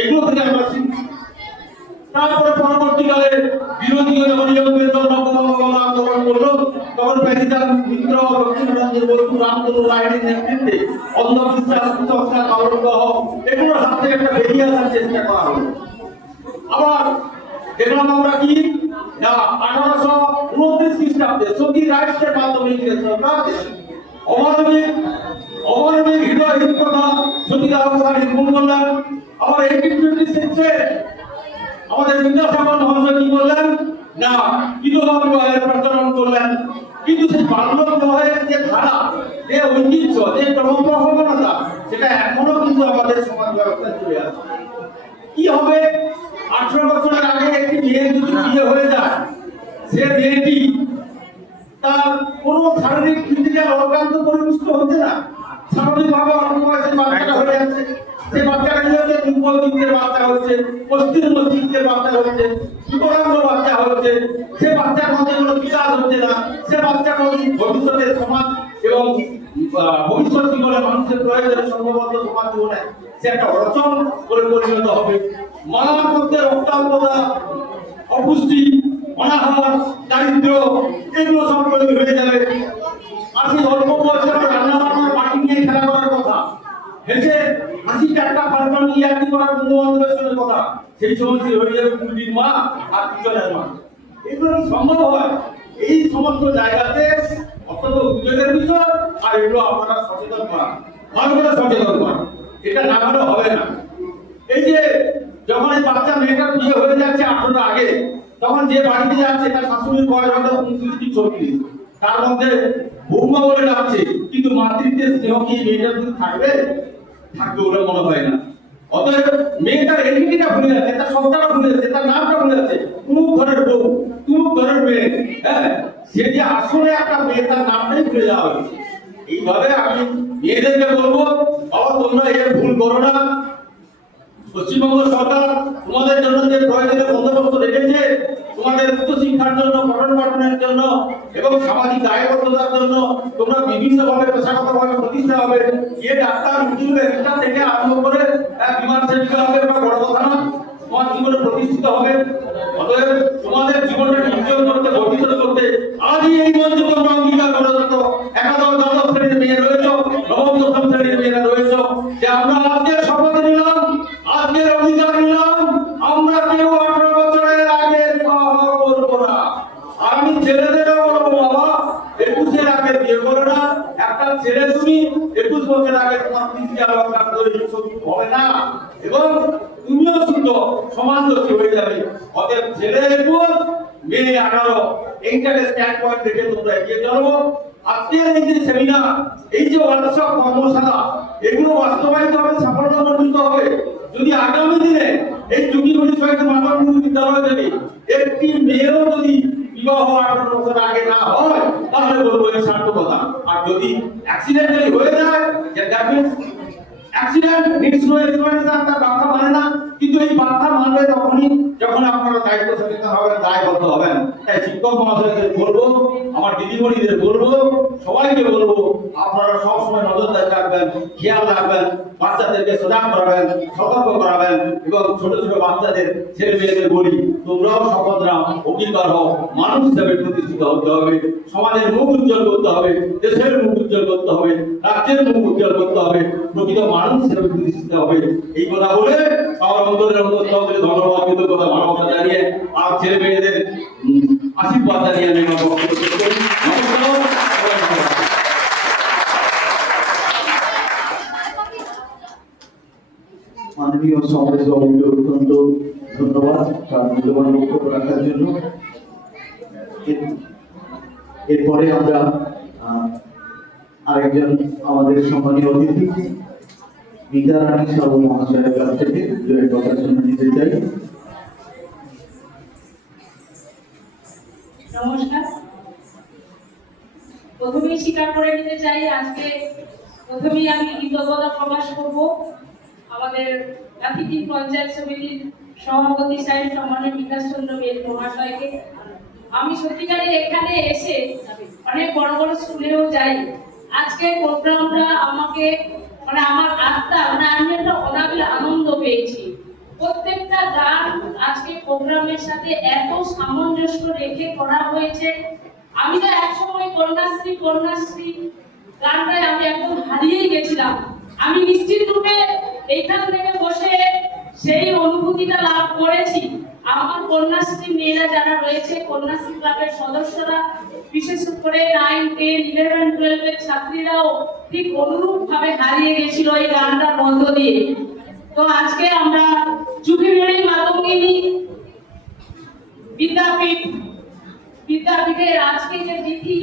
এগুলো থেকে আমরা শিখছি। তারপরে পরবর্তীকালে বিরোধীরা যখন ইংরেজদের আন্দোলন করলো, তখন প্যারিজান মিত্র, লক্ষ্মীনারায়ণ বসু, রামচন্দ্র রায়ের নেতৃত্বে অন্ধবিশ্বাস, কুসংস্কার, কালগ্রহ এগুলোর হাত থেকে একটা বেরিয়ে আসার চেষ্টা করা হলো। আবার দেখলাম আমরা কি না 1829 খ্রিস্টাব্দে সতী রাইটসের মাধ্যমে ইংরেজ সরকার অমানবিক হৃদয়হীন কথা সতীদাহ কথা নির্মূল করলেন। আবার 1826 আমাদের বিদ্যাসাগর মহাশয় কি বললেন না বিধবা বিবাহের প্রচলন করলেন। কিন্তু সেই বাল্য বিবাহের যে ধারা, যে ঐতিহ্য, যে পরম্পরাগততা, সেটা এখনো কিন্তু আমাদের সমাজ ব্যবস্থায় চলে আসে। কি হবে? 18 বছরের আগে একটি মেয়ের যদি বিয়ে হয়ে যায়, সে মেয়েটি তার কোনো শারীরিক ফিজিক্যাল অর্গান তো পরিপুষ্ট হচ্ছে না, স্বাভাবিকভাবে অল্প বয়সে বাচ্চাটা হয়ে যাচ্ছে। সে বাচ্চাটা কি হচ্ছে? দুর্বল দিকের বাচ্চা হচ্ছে, অস্থির মস্তিষ্কের বাচ্চা হচ্ছে, সুতরাঙ্গ বাচ্চা হচ্ছে। সে বাচ্চার মধ্যে কোনো বিকাশ হচ্ছে না। সে বাচ্চা ভবিষ্যতে সমাজ এবং ভবিষ্যৎ জীবনে মানুষের প্রয়োজনে সংঘবদ্ধ সমাজ জীবনে সে একটা অচল করে পরিণত হবে। মার মধ্যে রক্তাল্পতা, অপুষ্টি, অনাহার, দারিদ্র এগুলো সব তৈরি হয়ে যাবে। আর সেই অল্প বয়সে রান্না বান্নার মাটি নিয়ে খেলা করার কথা, হেসে হাসি টাটকা ফালফাল নিয়ে আর কি করার বন্ধু বান্ধবের সঙ্গে কথা, সেই সময় সে হয়ে যাবে কুড়ির মা আর পিছনের মা। এগুলো কি সম্ভব হয়? এই সমস্ত জায়গাতে অত্যন্ত উদ্বেগের বিষয়। আর এগুলো আপনারা সচেতন করা, ভালো করে সচেতন করা, এটা না হলে হবে না। এই যে যখন এই বাচ্চা মেয়েটার বিয়ে হয়ে যাচ্ছে 18টা আগে, তখন যে বাড়িতে যাচ্ছে তার শাশুড়ির বয়স হয়তো 29 কি 36, তার মধ্যে বৌমা বলে ডাকছে, কিন্তু মাতৃত্বের স্নেহ কি মেয়েটার প্রতি থাকবে বলে মনে হয় না। অতএব মেয়েটার আইডেন্টিটিটা ভুলে যাচ্ছে, তার সত্তাটা ভুলে যাচ্ছে, তার নামটা ভুলে যাচ্ছে। তুমুক ঘরের বউ, তুমুক ঘরের মেয়ে, হ্যাঁ, সে যে আসলে একটা মেয়ে, তার নামটাই ভুলে যাওয়া হয়েছে। এইভাবে আমি মেয়েদেরকে বলবো, বাবা তোমরা এর ভুল করো না। পশ্চিমবঙ্গ সরকার তোমাদের জন্য যে প্রয়োজনীয় বন্দোবস্ত রেখেছে, তোমাদের উচ্চশিক্ষার জন্য, পঠন পাঠনের জন্য এবং সামাজিক দায়বদ্ধতার জন্য তোমরা বিভিন্নভাবে পেশাগতভাবে প্রতিষ্ঠা হবে। এ ডাক্তার, উকিল, ব্যারিস্টার থেকে আরম্ভ করে বিমান সেবিকা হবে, বা বড় কথা না, তোমার জীবনে প্রতিষ্ঠিত হবে। অতএব তোমাদের জীবনটাকে উজ্জ্বল করতে, ভবিষ্যৎ করতে আজই এই মঞ্চে তোমরা অঙ্গীকার করে দিত। একাদশ দ্বাদশ শ্রেণীর মেয়ে রয়েছ, নবম দশম শ্রেণীর মেয়েরা রয়েছ, যে আমরা আজকে শপথ নিলাম, আজকের অধিকার নিলাম, আমরা কেউ 18 বছরের আগে বিবাহ করবো না। আর আমি ছেলেদেরও বলবো, বাবা 21-এর আগে বিয়ে করো না। একটা ছেলে তুমি 21 বছর আগে তোমার ফিজিক্যাল অর্গান হবে না, এবং তুমিও শুধু সমাজদর্শী হয়ে যাবে। অতএব ছেলে 21, মেয়ে 18, এইটাকে স্ট্যান্ড পয়েন্ট রেখে তোমরা এগিয়ে চলো। আজকের এই যে সেমিনার, এই যে ওয়ার্কশপ, কর্মশালা, এগুলো বাস্তবায়িত হবে, সাফল্যমণ্ডিত হবে যদি আগামী দিনে এই চুকিগুলি সহিত মাতঙ্গ বিদ্যালয় থেকে একটি মেয়েও যদি বিবাহ 18 বছর আগে না হয়, তাহলে বলবো এর সার্থকতা। আর যদি অ্যাক্সিডেন্টালি হয়ে যায়, যে that means accident needs no explanation, তার ব্যাখ্যা মানে না। কিন্তু এই ব্যাখ্যা মানবে তখনই যখন আপনারা দায়িত্ব সচেতন হবেন, দায়বদ্ধ হবেন। তাই শিক্ষক মহাশয়দের বলবো, আমার দিদিমণিদের বলবো, সবাইকে বলবো, আপনারা সবসময় নজরদারি রাখবেন, খেয়াল রাখবেন, বাচ্চাদেরকে সজাগ করাবেন, সতর্ক করাবেন। এবং ছোট ছোট বাচ্চাদের, ছেলে মেয়েদের বলি, তোমরাও শপথ নাও, অঙ্গীকার হও, মানুষ হিসেবে প্রতিষ্ঠিত হতে হবে, সমাজের মুখ উজ্জ্বল করতে হবে, দেশের মুখ উজ্জ্বল করতে হবে, রাজ্যের মুখ উজ্জ্বল করতে হবে, প্রকৃত মানুষ হিসেবে প্রতিষ্ঠিত হবে। এই কথা বলে আমার অন্তরের অন্তঃস্থল থেকে ধন্যবাদ, কৃতজ্ঞতা, ভালোবাসা জানিয়ে আর ছেলে মেয়েদের আশীর্বাদ জানিয়ে আমি আমার বক্তব্য শেষ করি। মাননীয় সমাবেশ বাবুকে অত্যন্ত ধন্যবাদ তার মূল্যবান বক্তব্য রাখার জন্য। এরপরে আমরা আরেকজন আমাদের সম্মানীয় অতিথি বিদ্যা রানী সাহু মহাশয়ের কাছ থেকে দু এক কথা শুনে নিতে চাই। নমস্কার। প্রথমেই স্বীকার করে নিতে চাই, আজকে প্রথমেই আমি কৃতজ্ঞতা প্রকাশ করব আমাদের কাঠিটি পঞ্চায়েত সমিতির সভাপতি সাহেব সম্মানীয় বিকাশ চন্দ্র বেদ মহাশয়কে। আমি সত্যিকারে এখানে এসে অনেক বড় বড় স্কুলেও যাই, আজকে প্রোগ্রামটা আমাকে আমার আত্মা আমি একটা অনাবিল আনন্দ পেয়েছি। প্রত্যেকটা গান আজকে প্রোগ্রামের সাথে এত সামঞ্জস্য রেখে করা হয়েছে। আমি তো একসময় কন্যাশ্রী গানটায় আমি একদম হারিয়েই গেছিলাম। আমি নিশ্চিত রূপে এইখান থেকে বসে সেই অনুভূতিটা লাভ করেছি। আমার কন্যাশ্রী মেয়েরা যারা রয়েছে, কন্যাশ্রী ক্লাবের সদস্যরা, বিশেষ করে 9, 10, 11, 12 এর ছাত্রীরাও ঠিক অনুরূপ ভাবে হারিয়ে গেছিল এই গানটার মধ্য দিয়ে। তো আজকে আমরা যুগিবেড়ি মাতঙ্গিনী বিদ্যাপীঠের আজকে যে তিথি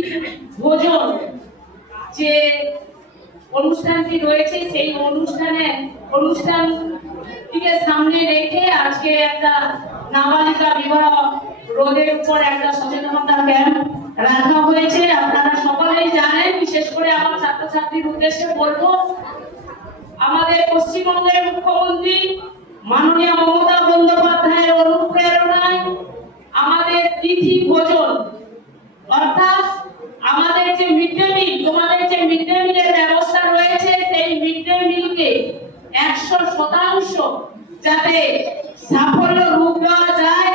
ভোজন যে অনুষ্ঠানটি রয়েছে, সেই অনুষ্ঠানটিকে সামনে রেখে আজকে একটা নাবালিকা বিবাহ রোধের উপর একটা সচেতনতা ক্যাম্প রাখা হয়েছে। আপনারা সকলেই জানেন, বিশেষ করে আমার ছাত্রছাত্রীর উদ্দেশ্যে বলবো, আমাদের পশ্চিমবঙ্গের মুখ্যমন্ত্রী মাননীয় মমতা বন্দ্যোপাধ্যায়ের অনুপ্রেরণায় আমাদের তিথি ভোজন অর্থাৎ আমাদের যে মিড ডে মিল, তোমাদের যে মিড ডে মিলের ব্যবস্থা রয়েছে, সেই মিড ডে মিলকে 100% যাতে সাফল্য রূপ দেওয়া যায়,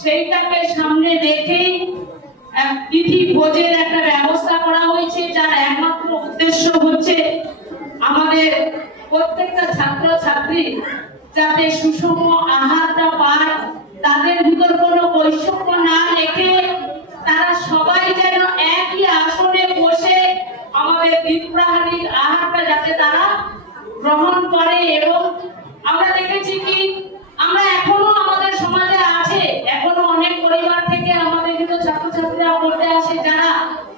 সেইটাকে সামনে রেখেই তিথি ভোজের একটা ব্যবস্থা করা হয়েছে, যার একমাত্র উদ্দেশ্য হচ্ছে আমাদের প্রত্যেকটা ছাত্র ছাত্রী যাতে সুষম আহারটা পায়, তাদের ভিতর কোনো বৈষম্য না রেখে তারা সবাই যেন একই আসনে বসে আমাদের দিনপ্রহরীর আহারটা যাতে তারা গ্রহণ করে। এবং আমরা দেখেছি কি, আমরা এখনো আমাদের সমাজে আছে, এখনো অনেক পরিবার থেকে আমাদের কিন্তু ছাত্রছাত্রীরা পড়তে আসে, যারা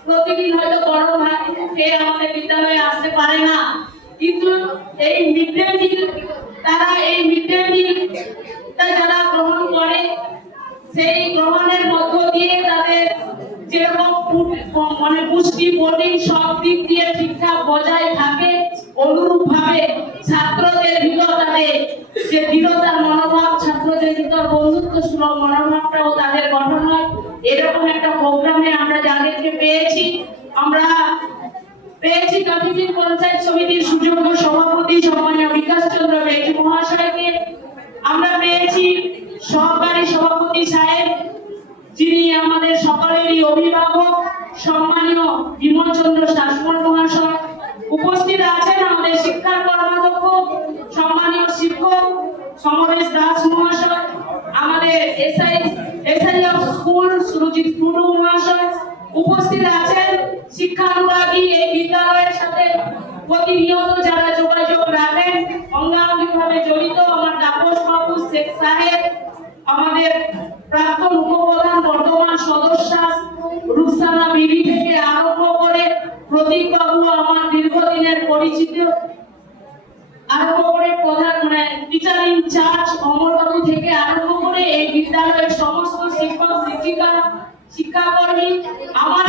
প্রতিদিন হয়তো গরম ভাত খেয়ে আমাদের বিদ্যালয়ে আসতে পারে না, কিন্তু এই মিড ডে মিল যারা গ্রহণ করে, সেই গ্রহণের মধ্য দিয়ে তাদের যেরকম পুষ্টি প্রোটিন সব দিক দিয়ে ঠিকঠাক বজায় থাকে, অনুরূপ ভাবে ছাত্রদের ভিতর তাদের যে দৃঢ়তার মনোভাব, ছাত্রদের ভিতর বন্ধুত্ব সুলভ মনোভাবটাও তাদের গঠন হয়। এরকম একটা প্রোগ্রামে আমরা যাদেরকে পেয়েছি, আমরা পেয়েছি কাঠিটি পঞ্চায়েত সমিতির সুযোগ্য সভাপতি সম্মানীয় বিকাশ চন্দ্র বেদ মহাশয়কে, আমরা পেয়েছি সহকারী সভাপতি সাহেব যিনি আমাদের সকলেরই অভিভাবক সম্মানীয় বিমল চন্দ্র শাসমল মহাশয়, উপস্থিত আছেন আমাদের শিক্ষার কর্মাধ্যক্ষ সম্মানীয় শিক্ষক সমরেশ দাস মহাশয়, আমাদের SI of school Surajit Tudu মহাশয়, উপস্থিত আছেন শিক্ষানুরাগী এই বিদ্যালয়ের সাথে প্রতিনিয়ত যারা যোগাযোগ রাখেন, অঙ্গাঙ্গিভাবে জড়িত আমার তাপস বাবু শেখ সাহেব, আমাদের প্রাক্তন উপপ্রধান বর্তমান সদস্যা রুকসানা বিবি থেকে আরম্ভ করে প্রতীক বাবু আমার দীর্ঘদিনের পরিচিত, আরম্ভ করে প্রধান টিচার ইনচার্জ অমর বাবু থেকে আরম্ভ করে এই বিদ্যালয়ের সমস্ত শিক্ষক শিক্ষিকা শিক্ষাকর্মী, আমার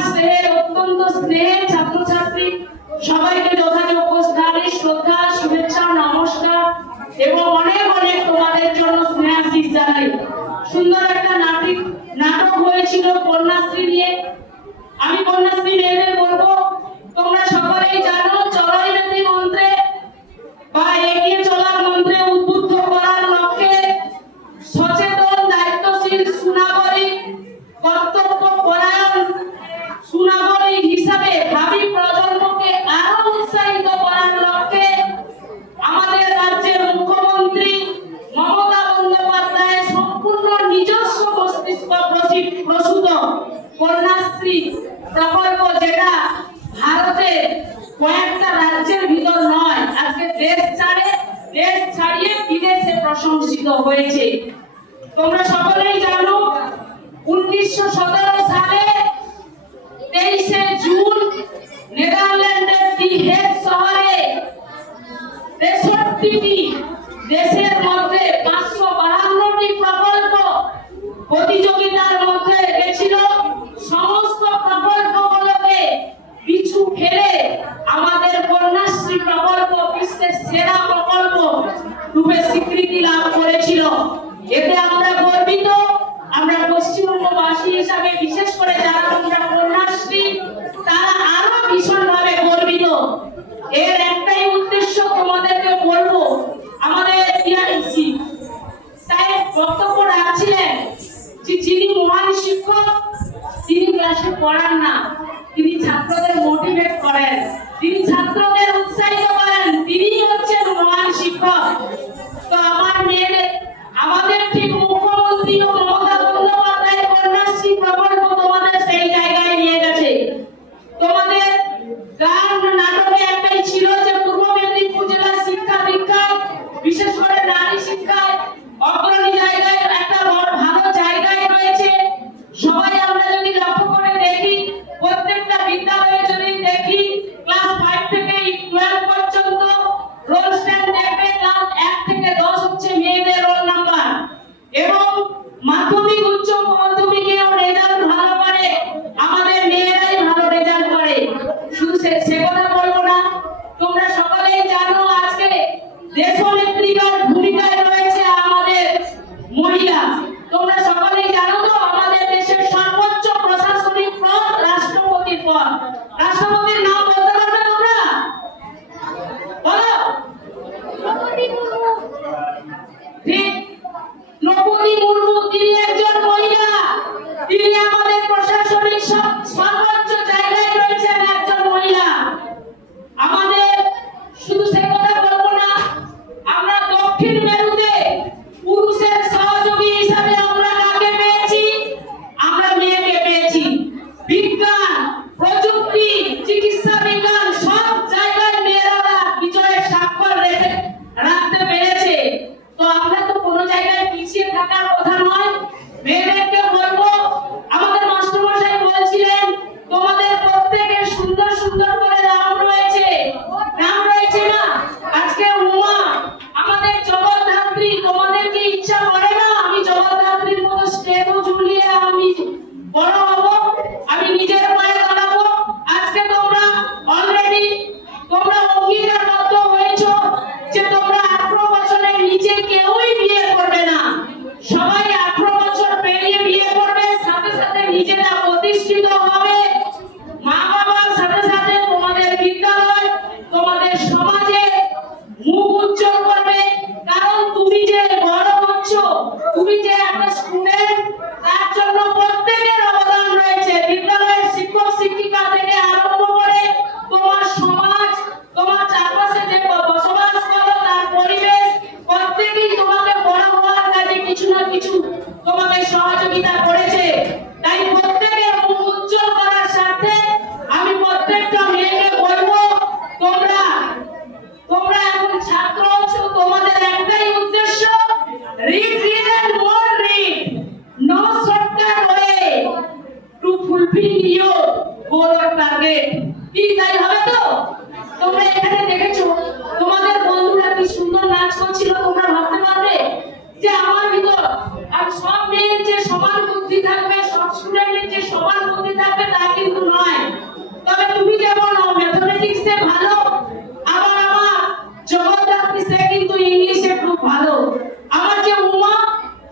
অত্যন্ত স্নেহের ছাত্রছাত্রী সবাইকে যথাযোগ্য স্থানে শ্রদ্ধা, শুভেচ্ছা, নমস্কার এবং অনেক অনেক তোমাদের জন্য স্নেহাশীষ জানাই। সুন্দর একটা নাটক হয়েছিল কন্যাশ্রী নিয়ে। আমি কন্যাশ্রী মেয়েদের বলবো, তোমরা সকলেই জানো চলাইনাতি মন্ত্রে বা এগিয়ে চলার মন্ত্রে উদ্বুদ্ধ করার লক্ষ্যে সচেতন দায়িত্বশীল সুনাগরিক কর্তব্য পরায়ণ সুনাগরিক হিসাবে ভাবি প্রজন্মকে আরো উৎসাহিত করার লক্ষ্যে আমাদের রাজ্যের মুখ্যমন্ত্রী মমতা বন্দ্যোপাধ্যায় সম্পূর্ণ নিজস্ব মস্তিষ্ক প্রসূত কন্যাশ্রী প্রকল্প, যেটা ভারতের কয়েকটা রাজ্যের ভিতর নয়, আজকে দেশ ছাড়ে দেশ ছাড়িয়ে বিদেশে প্রশংসিত হয়েছে। তোমরা সকলেই জানো 1917 সালে 23শে জুন নেদারল্যান্ডের দি হেগ শহরে 63টি দেশের মধ্যে 552টি প্রকল্প প্রতিযোগিতার মধ্যে গেছিল। সমস্ত প্রকল্পগুলোকে পিছু ফেলে আমাদের কন্যাশ্রী প্রকল্প বিশ্বের সেরা প্রকল্প রূপে স্বীকৃতি লাভ করেছিল। এতে আমরা গর্বিত। আমরা পশ্চিমবঙ্গবাসী হিসাবে বিশেষ করে যারা তোমরা কন্যাশ্রী তারা আরো ভীষণভাবে গর্বিত। এর একটাই উদ্দেশ্য তোমাদেরকে বলবো, আমাদের টিআইসি তাই বক্তব্য রাখছিলেন যে যিনি মহান শিক্ষক তিনি ক্লাসে পড়ান না, তিনি ছাত্রদের মোটিভেট করেন, তিনি ছাত্রদের উৎসাহিত করেন, তিনি হচ্ছেন মহান শিক্ষক। তো আমার মেয়েদের আমাদের ঠিক মুখ্যমন্ত্রী ও মমতা বন্দ্যোপাধ্যায় কন্যাশ্রী প্রকল্প তোমাদের সেই জায়গায় নিয়ে গেছে। তোমাদের গান নাটকে একটাই ছিল যে পূর্ব মেদিনীপুর জেলার শিক্ষা দীক্ষায় বিশেষ করে নারী শিক্ষায় অগ্রণী জায়গায় একটা বড় ভালো জায়গায় রয়েছে। সবাই আমরা যদি লক্ষ্য করে দেখি প্রত্যেকটা বিদ্যালয়ে যদি দেখি ক্লাস 5 থেকে 12 পর্যন্ত রোল স্ট্যান্ড দেখবে, ক্লাস 1 থেকে 10 হচ্ছে মেয়েদের রোল নাম্বার এবং মাধ্যমিক উচ্চ মাধ্যমিকেও রেজাল্ট ভালো করে আমাদের মেয়েরাই ভালো রেজাল্ট করে। শুধু সে কথা বলবো না, তোমরা সকলেই জানো আজকে দেশনেত্রীর ভূমিকায় রয়েছে আমাদের মহিলা। তোমরা সকলেই জানো তো আমাদের দেশের সর্বোচ্চ প্রশাসনিক পদ রাষ্ট্রপতির পদ। রাষ্ট্রপতির নাম বলতে পারবে তোমরা? বলো। ঠিক, দ্রৌপদী মুর্মু তিনি একজন মহিলা, তিনি আমাদের প্রশাসনিক সর্বোচ্চ জায়গায় রয়েছেন একজন মহিলা। আমাদের শুধু সে কথা বলবো না, আমরা দক্ষিণ মেরুতে পুরুষের সহযোগী হিসাবে আমরা কাকে পেয়েছি? আমরা মেয়েকে পেয়েছি। বিজ্ঞান, প্রযুক্তি, চিকিৎসা বিজ্ঞান সব জায়গায় মেয়েরা বিজয়ের স্বাক্ষর রাখতে পেরেছে। তো আমরা তো কোনো জায়গায় পিছিয়ে থাকার কথা নয়। মেয়েদেরকে বলবো, আমাদের মাস্টারমশাই বলছিলেন তোমাদের প্রত্যেকের সুন্দর সুন্দর করে নাম রয়েছে, নাম রয়েছে না? আজকে উমা আমাদের জগদ্ধাত্রী, তোমাদের কি ইচ্ছা করে না আমি জগদ্ধাত্রীর মতো স্টেপও ঝুলিয়ে আমি বড় হব, আমি নিজের পায়ে দাঁড়াবো? আজকে তোমরা অলরেডি তোমরা অঙ্গীকারবদ্ধ হয়েছো যে তোমরা 18 বছরের নিচে কেউই বিয়ে করবে না। সবাই 18 বছর পেরিয়ে বিয়ে করবে, সাথে সাথে নিজেরা প্রতিষ্ঠিত হবে। মা বাবার সাথে সাথে তোমাদের বিদ্যালয়, তোমাদের সমাজে মুখ উজ্জ্বল করবে। কারণ তুমি যে বড় হচ্ছ, তুমি যে একটা স্টুডেন্ট, তার জন্য প্রত্যেকের অবদান রয়েছে। বিদ্যালয়ের শিক্ষক শিক্ষিকা থেকে আরম্ভ করে তোমার সমাজ, তোমার চারপাশে যে বসবাস করো তার পরিবেশ, প্রত্যেকেই তোমাকে বড় হওয়ার কাজে কিছু না কিছু তোমাকে সহযোগিতা করেছে। তাই প্রত্যেকের মুখ উজ্জ্বল করার সাথে আমি প্রত্যেকটা মেয়েকে বলবো, তোমরা এখন ছাত্র হচ্ছো, তোমাদের একটাই উদ্দেশ্য, read read and more read, no shortcut way to fulfil your goal or target. কি তাই হবে তো? তোমরা এখানে দেখেছো তোমাদের বন্ধুরা কি সুন্দর নাচ করছিল। তোমরা ভাবতে পারবে যে আমার ভিতর আর সব মেয়ের যে সমান বুদ্ধি থাকবে, সব স্টুডেন্টের যে সমান বুদ্ধি থাকবে তা কিন্তু নয়। তবে তুমি যেমন ম্যাথমেটিক্সে ভালো, আবার আমার জগদ্ধাত্রী সে কিন্তু ইংলিশে খুব ভালো। আমার যে উমা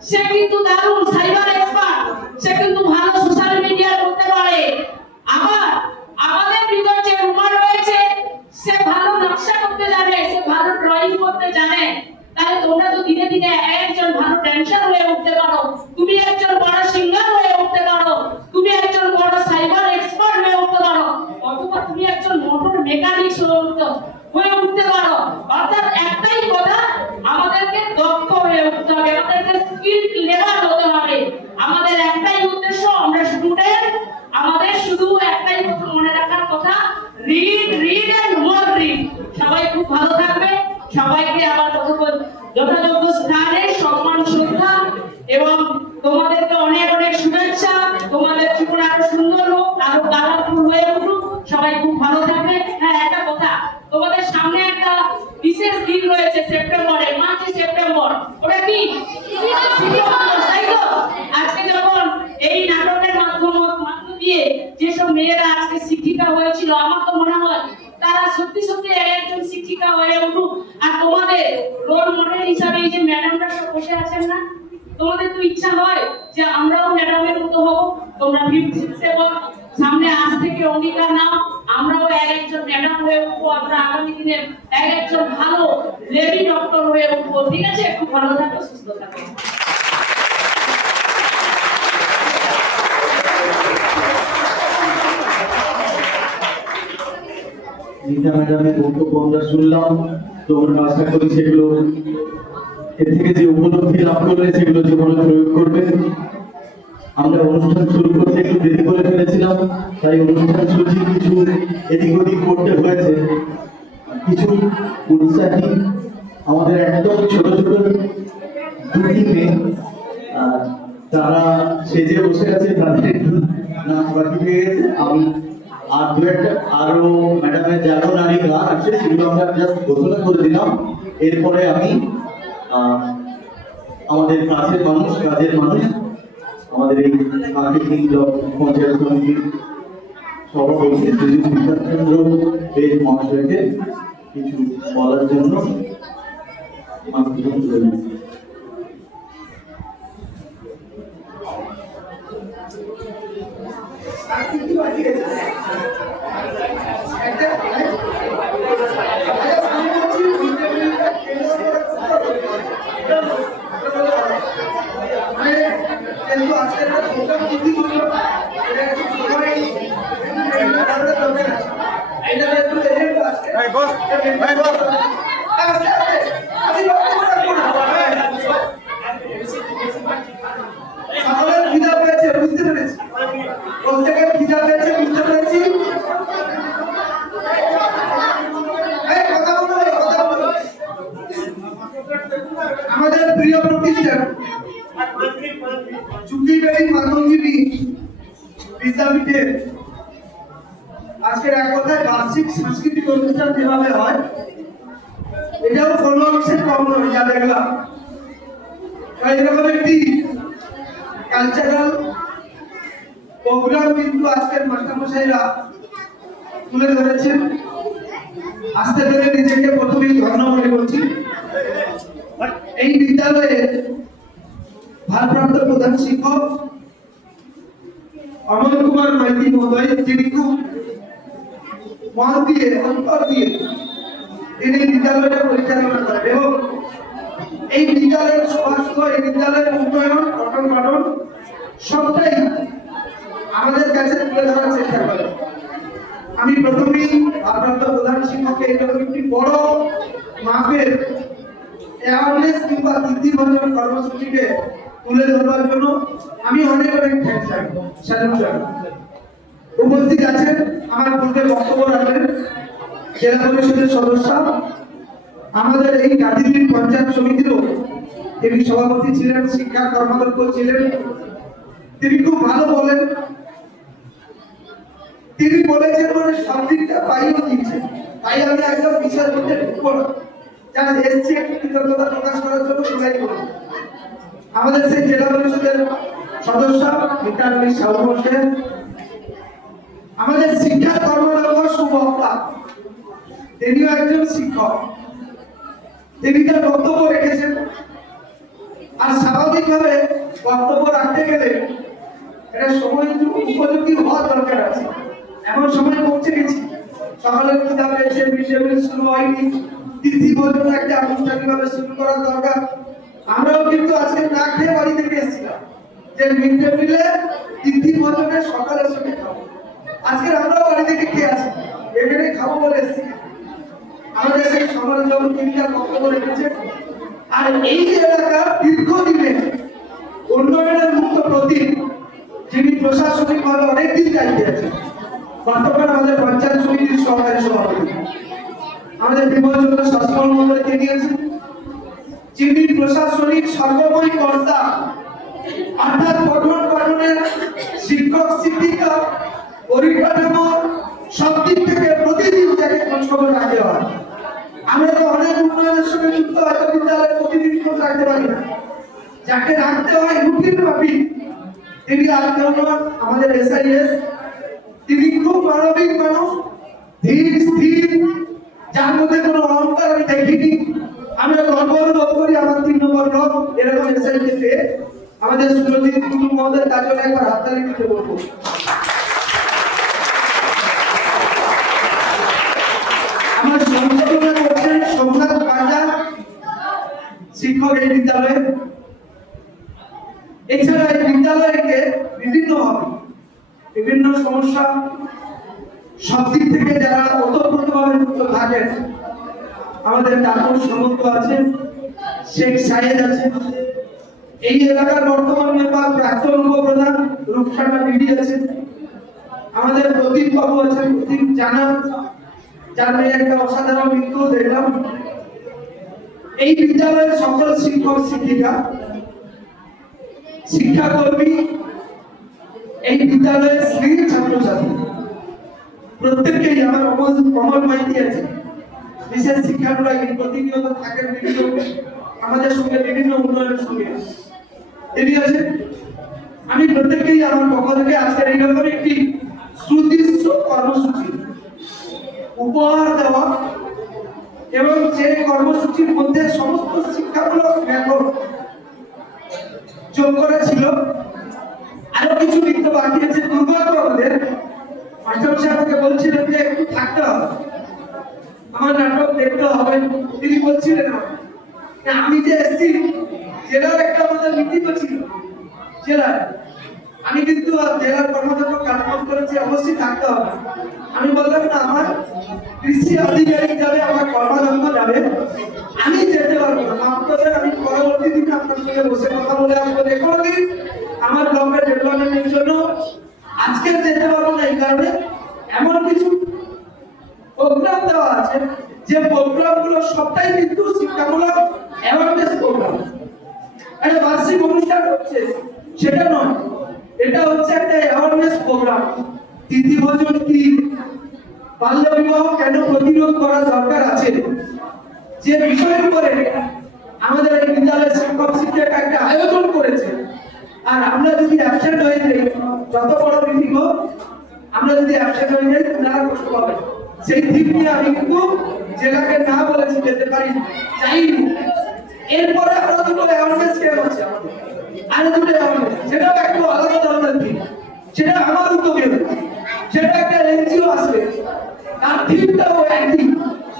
সে কিন্তু দারুণ সাইবার এক্সপার্ট, সে কিন্তু ভালো সোশ্যাল মিডিয়া করতে পারে। আবার আমাদের ভিতর যে উমা রয়েছে সে ভালো নকশা করতে জানে, সে ভালো ড্রয়িং করতে জানে। তাহলে তোমরা তো ধীরে ধীরে একজন ভালো ড্যান্সার হয়ে উঠতে পারো, তুমি একজন বড় সিঙ্গার হয়ে উঠতে পারো, তুমি একজন বড় সাইবার এক্সপার্ট হয়ে উঠতে পারো, অথবা তুমি একজন মোটর মেকানিক হয়ে উঠতে পারো। অর্থাৎ একটাই কথা, আমাদেরকে দক্ষ হয়ে উঠতে হবে, আমাদেরকে স্কিল লেবার হতে হবে। আমাদের একটাই উদ্দেশ্য, আমরা স্টুডেন্ট, আমাদের শুধু একটাই কথা মনে রাখার কথা, read read and more read. সবাই খুব ভালো থাকবে। সবাইকে আবার যথাযোগ্য স্থানে সম্মান শ্রদ্ধা এবং তোমাদেরকে অনেক অনেক শুভেচ্ছা। তোমাদের জীবন আরো সুন্দর হোক, আরো কালারফুল হয়ে উঠুক, সবাই খুব ভালো থাকবে। হ্যাঁ, একটা কথা, তোমাদের সামনে একটা বিশেষ দিন রয়েছে সেপ্টেম্বরে, 5 সেপ্টেম্বর। ওটা কি? তাই তো? আজকে যখন এই নাটকের মাধ্যম দিয়ে যেসব মেয়েরা আজকে শিক্ষিকা হয়েছিল, আমার তো মনে হয় তারা সত্যি সত্যি একজন শিক্ষিকা হয়ে উঠুক। আর তোমাদের রোল মডেল হিসাবে এই যে ম্যাডামরা সব বসে আছেন না, তোমাদের তো ইচ্ছা হয় যে আমরাও ম্যাডামের মতো হব। তোমরা 5th সেপ্টেম্বর সামনে আজ থেকে অঙ্গীকার নাও, আমরাও একজন ম্যাডাম হয়ে উঠবো, আমরা আগামী দিনে একজন ভালো লেডি ডক্টর হয়ে উঠবো। ঠিক আছে? খুব ভালো থাকো, সুস্থ থাকো। গীতা ম্যাডামের বক্তব্য আমরা শুনলাম, তো আমরা আশা করি সেগুলো এর থেকে যে উপলব্ধি লাভ করলে সেগুলো জীবনে প্রয়োগ করবে। আমরা অনুষ্ঠান শুরু করতে একটু দেরি করে ফেলেছিলাম, তাই অনুষ্ঠান সূচি কিছু এদিক ওদিক করতে হয়েছে। কিছু উৎসাহী আমাদের একদম ছোট ছোট দুটি মেয়ে, তারা সেজে বসে আছে, তাদের নাম বাকি হয়ে গেছে। আমি আর দু একটা আরো ম্যাডামের যারও নারী গান আছে সেগুলো আমরা জাস্ট ঘোষণা করে দিলাম। এরপরে আমি আমাদের কাছের মানুষ, কাজের মানুষ, আমাদের এই মার্কেটিং পঞ্চায়েত সমিতির সভাপতি শ্রী বিকাশচন্দ্র বেদ মহাশয়কে কিছু বলার জন্য আমন্ত্রণ করলাম। আমাদের প্রিয় প্রতিষ্ঠান চুক্তিবেড়ি মাতঙ্গিনী বিদ্যাপীঠের আজকের এক কথায় বার্ষিক সাংস্কৃতিক অনুষ্ঠান যেভাবে হয়, এটাও কোনো অংশের কম নয়। যা দেখলাম এরকম একটি কালচারাল প্রোগ্রাম কিন্তু আজকের মাস্টারমশাইরা তুলে ধরেছেন। আসতে পেরে নিজেকে প্রথমেই ধন্য মনে করছি। এই বিদ্যালয়ের ভারপ্রাপ্ত প্রধান শিক্ষক অমল কুমার মাইতি মহোদয়, যিনি খুব মন দিয়ে অন্তর দিয়ে তিনি বিদ্যালয়টা পরিচালনা করেন এবং এই বিদ্যালয়ের সভাসহ, এই বিদ্যালয়ের উন্নয়ন, পঠন পাঠন সবটাই আমাদের কাছে তুলে ধরার চেষ্টা করেন। আমি প্রথমেই ভারপ্রাপ্ত প্রধান শিক্ষককে এরকম একটি বড় মাপের অ্যাওয়ারনেস কিংবা বৃদ্ধিবর্ধন কর্মসূচিকে তুলে ধরবার জন্য আমি অনেক অনেক থ্যাঙ্কস জানাই। উপস্থিত আছেন আমার পূর্বে বক্তব্য রাখবেন জেলা পরিষদের সদস্য, আমাদের এই গাজীপুর পঞ্চায়েত সমিতিরও তিনি সভাপতি ছিলেন, শিক্ষা কর্মদক্ষ ছিলেন। তিনি খুব ভালো বলেন, তিনি বলেছেন বলে সব দিকটা পাইও দিচ্ছেন। তাই আমি একদম বিষয়ের মধ্যে ঢুকবো না, যারা এসছে একটু কৃতজ্ঞতা প্রকাশ করার জন্য সবাই করবো। আমাদের সেই জেলা পরিষদের সদস্য মিতালি সাহু হোসেন, আমাদের শিক্ষা কর্মদক্ষ সুবক্তা, তিনিও একজন শিক্ষক, তিনি তার বক্তব্য রেখেছেন। আর স্বাভাবিকভাবে বক্তব্য রাখতে গেলে এটা সময় উপযোগী হওয়ার দরকার আছে। এমন সময় পৌঁছে গেছি, সকালের কিতাব এসে মিড ডে মিল শুরু হয়নি, তিথি ভোজন একটা আনুষ্ঠানিকভাবে শুরু করার দরকার। আমরাও কিন্তু আজকে না খেয়ে বাড়ি থেকে এসেছিলাম যে মিড ডে মিলে তিথি ভোজনের সকালের সঙ্গে খাবো। আজকে আমরাও বাড়ি থেকে খেয়ে আছি, এখানে খাবো বলে এসেছি। আমাদের সেই সমাজ যখন তিনটা বক্তব্য রেখেছে। আর এই যে এলাকা দীর্ঘদিনে উন্নয়নের মুক্ত প্রতীক, যিনি প্রশাসনিকভাবে অনেকদিন দায়িত্বে আছেন, বর্তমানে আমাদের পঞ্চায়েত সমিতির সহকারী সভাপতি, আমাদের বিমলচন্দ্র শাসমল মহোদয়কে দিয়েছেন, যিনি প্রশাসনিক সর্বময় কর্তা, অর্থাৎ পঠন পাঠনের শিক্ষক শিক্ষিকা পরিকাঠামো সব দিক থেকে প্রতিদিন তাকে খোঁজখবর রাখতে হয়। আমরা তো অনেক উন্নয়নের সঙ্গে যুক্ত হয়তো বিদ্যালয়ের প্রতিদিন খোঁজ রাখতে পারি না, যাকে রাখতে হয় রুটিন মাফিক তিনি আর কেউ নন, আমাদের SIS। তিনি খুব মানবিক মানুষ, ধীর স্থির, যার মধ্যে কোনো অহংকার আমি দেখিনি। আমরা গর্ব করি আমার 3 নম্বর ব্লক এরকম SIS পেয়ে। আমাদের সুরজিৎ কুটুম মহোদয় তার জন্য একবার হাততালি দিতে বলবো। আমার সংশোধনা করছেন সোমনাথ পাঁজা, শিক্ষক এই বিদ্যালয়ে। এছাড়া এই বিদ্যালয়কে বিভিন্ন সমস্যা সব দিক থেকে যারা ওতপ্রোতভাবে যুক্ত থাকেন, আমাদের তাপস সামন্ত আছে, শেখ সাহেদ আছে, এই এলাকার বর্তমান মেম্বার প্রাক্তন উপপ্রধান রূপসানা বিডি আছে, আমাদের প্রদীপ বাবু আছেন, প্রদীপ জানা, যার মেয়ে একটা অসাধারণ মৃত্যু দেখলাম। এই বিদ্যালয়ের সকল শিক্ষক শিক্ষিকা, শিক্ষাকর্মী, এই বিদ্যালয়ের স্ত্রীর ছাত্রছাত্রী প্রত্যেককেই আমার অমল মাইতি আছে, বিশেষ শিক্ষানুরাগী, প্রতিনিয়ত থাকেন বিভিন্ন আমাদের সঙ্গে বিভিন্ন উন্নয়নের সঙ্গে তিনি আছেন। আমি প্রত্যেককেই আমার পক্ষ থেকে আজকের এইরকম একটি সুদৃশ্য কর্মসূচি উপহার দেওয়া এবং যে কর্মসূচির মধ্যে সমস্ত শিক্ষামূলক ব্যাপক যোগ করা ছিল। আরো কিছু লিখতে বাকি আছে। দুর্ভাগ্য আমাদের মাস্টার সাহেবকে বলছিলেন যে একটু থাকতে হবে, আমার নাটক দেখতে হবে। তিনি বলছিলেন না, আমি যে এসছি জেলার একটা আমাদের মিটিং ছিল জেলার, আমি কিন্তু জেলার কর্মদক্ষ কাজ করেছি, অবশ্যই থাকতে হবে। আমি বললাম না, আমার কৃষি আধিকারিক যাবে, আমার কর্মদক্ষ যাবে, আমি যেতে পারবো না। আপনাদের আমি পরবর্তী দিনে আপনার সঙ্গে বসে কথা বলে আসবো। কোনো দিন আমার ব্লকের ডেভেলপমেন্টের জন্য আজকে যেতে পারবো না, এই কারণে এমন কিছু প্রোগ্রাম দেওয়া আছে যে প্রোগ্রামগুলো সবটাই কিন্তু শিক্ষামূলক অ্যাওয়ারনেস প্রোগ্রাম। একটা বার্ষিক অনুষ্ঠান হচ্ছে সেটা নয়, এটা হচ্ছে একটা অ্যাওয়ারনেস প্রোগ্রাম। তিথি ভোজন কি, বাল্য বিবাহ কেন প্রতিরোধ করা দরকার আছে, যে বিষয়ের উপরে আমাদের এই বিদ্যালয়ের শিক্ষক শিক্ষিকা একটা আয়োজন করেছে। আর আমরা যদি অ্যাবসেন্ট হয়ে যাই, যত বড় মিটিং হোক, আমরা যদি অ্যাবসেন্ট হয়ে যাই তারা কষ্ট পাবে। সেই দিক নিয়ে আমি কিন্তু জেলাকে না বলেছি যেতে পারি, চাইনি। এরপরে আরো দুটো অ্যাওয়ারনেস ক্যাম্প আছে আমাদের, আরো দুটো অ্যাওয়ারনেস, সেটাও একটু আলাদা ধরনের দিন, সেটা আমার উদ্যোগে, সেটা একটা NGO আসবে, তার থিমটাও একই,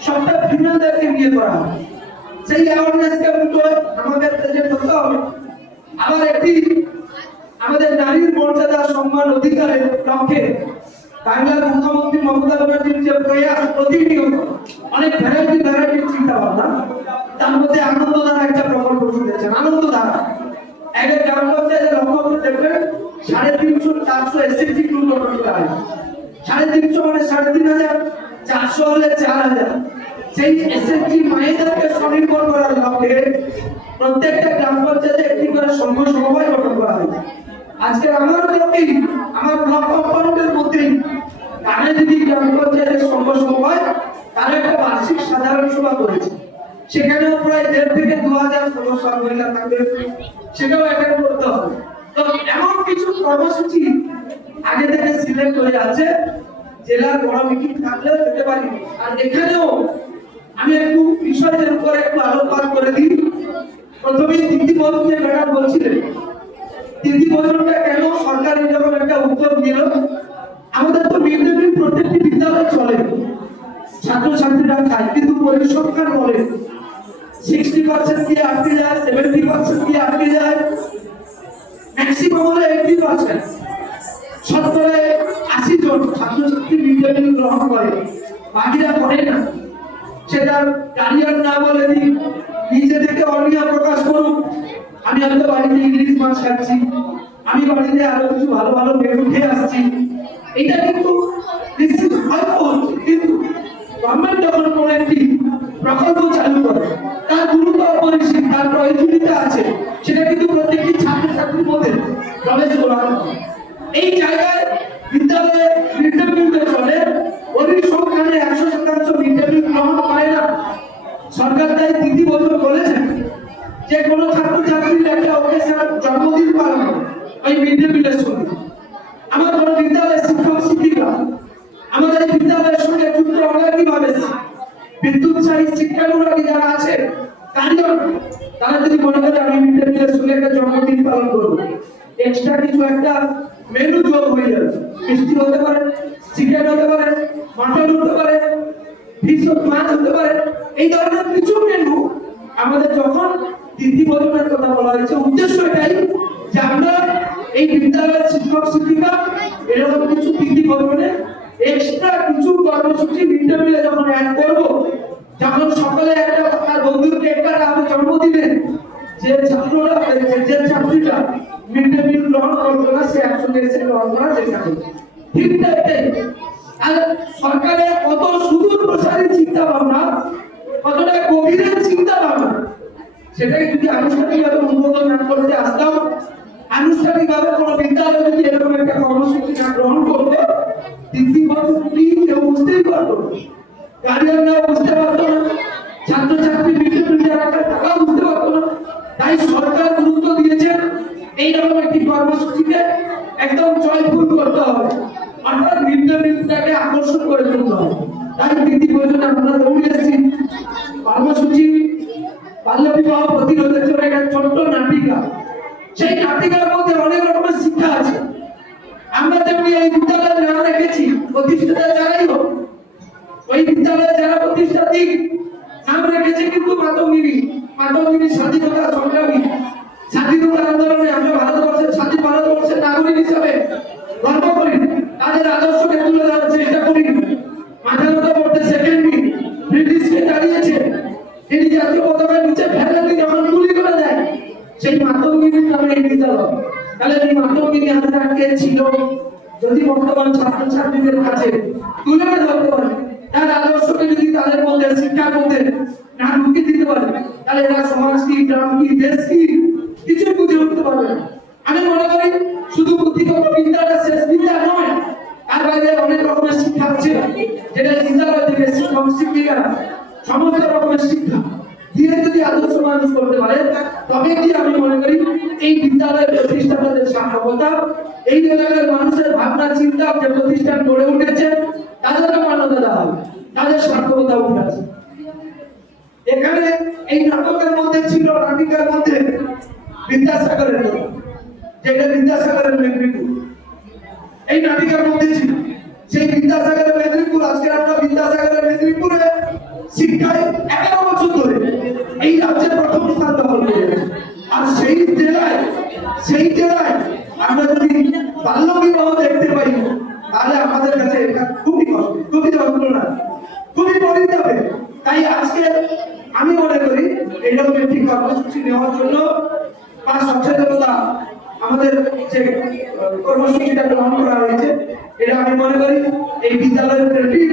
সবটা ফিমেলদেরকে নিয়ে করা হবে। সেই অ্যাওয়ারনেস ক্যাম্পগুলো আমাদের প্রেজেন্ট করতে হবে। আবার একটি আমাদের নারীর মর্যাদা সম্মান অধিকারের লক্ষ্যে বাংলার মুখ্যমন্ত্রী মমতা ব্যানার্জির যে প্রয়াস, প্রতিনিয়ত অনেক ভ্যারাইটি চিন্তা ভাবনা, তার মধ্যে আনন্দধারা একটা প্রকল্প শুনেছেন। আনন্দধারা একটা গ্রাম পঞ্চায়েতে লক্ষ্য করে দেখবেন 350-400 SHG গ্রুপ গঠন করা হয়। 350 মানে 3500, 400 হলে 4000। সেই SHG মায়েদেরকে স্বনির্ভর করার লক্ষ্যে প্রত্যেকটা গ্রাম পঞ্চায়েতে একটি করে সংঘ সমবায় গঠন করা হয়েছে। আজকে আমার ব্লকেই, আমার ব্লক কম্পাউন্ডের মধ্যেই কানাদিদি গ্রাম পঞ্চায়েতের সংঘ সমবায় তার একটা বার্ষিক সাধারণ সভা করেছে। সেখানেও প্রায় 1,500 থেকে 2,000 সদস্য মহিলা থাকবে, সেটাও অ্যাটেন্ড করতে হবে। তো এমন কিছু কর্মসূচি আগে থেকে সিলেক্ট হয়ে আছে, জেলার বড় মিটিং থাকলে যেতে পারি। আর এখানেও আমি একটু বিষয়ের উপরে একটু আলোকপাত করে দিই। প্রথমেই তিথি ভোজন নিয়ে ম্যাডাম বলছিলেন, তিথি ভোজনটা কেন সরকার এরকম একটা উদ্যোগ নিল। আমাদের তো মিড ডে মিল প্রত্যেকটি বিদ্যালয়ে চলে, ছাত্রছাত্রীরা খায়, কিন্তু পরিসংখ্যান বলে 60% দিয়ে আটকে যায়, 70% দিয়ে আটকে যায়, ম্যাক্সিমাম হলে 80%। 70-80 জন ছাত্রছাত্রী মিড ডে মিল গ্রহণ করে, বাকিরা করে না। সেটা গার্ডিয়ান না বলে দিই, নিজে থেকে অনিয়া প্রকাশ করুক, আমি হয়তো বাড়িতে ইংলিশ মাছ খাচ্ছি, আমি বাড়িতে আরো কিছু ভালো মেনু খেয়ে আসছি। এটা কিন্তু নিশ্চিত হয়তো, কিন্তু গভর্নমেন্ট যখন কোনো একটি প্রকল্প চালু করে তার গুরুত্ব অপরিসীম, তার প্রয়োজনীয়তা আছে, সেটা কিন্তু প্রত্যেকটি ছাত্রছাত্রীর মধ্যে প্রবেশ করানো হয়। এই জায়গায় বিদ্যালয়ে মিড ডে মিল চলে, ওই সংখ্যানে 100% মিড ডে মিল গ্রহণ করে না। সরকার তাই দিদি বলেছেন যে কোনো ছাত্রছাত্রীর একটা অকেশন জন্মদিন পালন করে ওই মিড ডে মিলের সঙ্গে। আমার কোনো বিদ্যালয়ের শিক্ষক শিক্ষিকা আমাদের এই বিদ্যালয়ের সঙ্গে যুক্ত অঙ্গাঙ্গিভাবে বিদ্যুৎসাহী শিক্ষানুরাগী যারা আছে কারিগর, তারা যদি মনে করে আমি মিড ডে মিলের সঙ্গে একটা জন্মদিন পালন করবো, এক্সট্রা কিছু একটা মেনু যোগ হয়ে যাবে। মিষ্টি হতে পারে, চিকেন হতে পারে, মাটন হতে পারে, ফিশ মাছ হতে পারে, এই ধরনের কিছু মেনু আমাদের যখন তিথি ভোজনের কথা বলা হয়েছে, উদ্দেশ্য এটাই যে আমরা এই বিদ্যালয়ের শিক্ষক শিক্ষিকা এরকম কিছু তিথি ভোজনে এক্সট্রা কিছু কর্মসূচি মিড ডে মিলে যখন অ্যাড করবো, যখন সকালে একটা তার বন্ধুর কেক কাটা হবে জন্মদিনে, যে ছাত্ররা যে ছাত্রীরা মিড ডে মিল গ্রহণ করবে না সে একসঙ্গে এসে গ্রহণ করার চেষ্টা করবে। ঠিক তাই আর সরকারের কত সুদূর প্রসারী চিন্তা ভাবনা, কতটা গভীরের চিন্তা ভাবনা, সেটাকে যদি আনুষ্ঠানিকভাবে অনুমোদন না করতে আসতাম, আনুষ্ঠানিকভাবে কোনো বিদ্যালয় যদি এরকম একটা কর্মসূচি না গ্রহণ করতো, তিথি কেউ বুঝতেই পারতো না, গার্ডিয়ানরা বুঝতে পারতো না, ছাত্রছাত্রী মিড ডে মিল যারা টাকাও বুঝতে পারতো না। তাই সরকার গুরুত্ব দিয়েছেন এইরকম একটি কর্মসূচিকে একদম জয়ফুল করতে হবে, অর্থাৎ মিড ডে মিলটাকে আকর্ষণ করে তুলতে হবে। তাই তিথি ভোজনে আমরা দৌড়ে এসেছি কর্মসূচি বাল্য বিবাহ প্রতিরোধের জন্য একটা ছোট্ট নাটিকা। সেই নাটিকার মধ্যে অনেক রকমের শিক্ষা আছে। আমরা যেমনি এই বিদ্যালয়ে নাম রেখেছি, প্রতিষ্ঠাতা যারাই হোক, ওই বিদ্যালয়ে যারা প্রতিষ্ঠাতা নাম রেখেছে কিন্তু মাতঙ্গিনী স্বাধীনতা সংগ্রামী, স্বাধীনতা আন্দোলনে আমরা স্বাধীন ভারতবর্ষের নাগরিক হিসাবে গর্ব করি, তাদের আদর্শকে তুলে ধরার চেষ্টা করি। মাথা মতো করতে সেকেন্ডলি ব্রিটিশকে দাঁড়িয়েছে, তিনি জাতীয় পতাকার নিচে ফেলেননি যখন গুলি করে দেয়, সেই মাতঙ্গিনী নামে এই বিদ্যালয়। তাহলে এই মাতঙ্গিনী আমরা কে ছিল যদি বর্তমান ছাত্রছাত্রীদের কাছে তুলে ধরতে পারে, তার আদর্শকে যদি তাদের মধ্যে শিক্ষার মধ্যে না ঢুকিয়ে দিতে পারে, তাহলে এরা সমাজ কি, গ্রাম কি, দেশ কি কিছু বুঝে উঠতে পারবে না। আমি মনে করি শুধু পুঁথিগত বিদ্যাটা শেষ বিদ্যা নয়, তার বাইরে অনেক রকমের শিক্ষা আছে, যেটা বিদ্যালয় থেকে শিক্ষক শিক্ষিকারা সমস্ত রকমের শিক্ষা দিয়ে যদি আদর্শ মানুষ করতে পারে, তবে কি আমি মনে করি এই বিদ্যালয়ের প্রতিষ্ঠাতাদের সার্থকতা, এই এলাকার মানুষের ভাবনা চিন্তা যে প্রতিষ্ঠান গড়ে উঠেছে তাদেরকে মান্যতা দেওয়া হবে, তাদের সার্থকতা উঠে আছে। এখানে এই নাটকের মধ্যে ছিল, নাটিকার মধ্যে বিদ্যাসাগরের কথা, যেটা বিদ্যাসাগরের মেদিনীপুর এই নাটিকার মধ্যে ছিল। সেই বিদ্যাসাগরের মেদিনীপুর, আজকে আমরা বিদ্যাসাগরের মেদিনীপুরে শিক্ষায় 11 বছর ধরে এই রাজ্যে প্রথম স্থান দখল করেছে। আর সেই জেলায় আমরা যদি বাল্য বিবাহ দেখতে পাই, তাহলে আমাদের কাছে এটা খুবই কষ্ট, খুবই যন্ত্রণা, খুবই পরিতাপে। তাই আজকে আমি মনে করি এইরকম একটি কর্মসূচি নেওয়ার জন্য বা সচেতনতা আমাদের যে কর্মসূচিটা গ্রহণ করা হয়েছে, এটা আমি মনে করি এই বিদ্যালয়ের ক্রেডিট।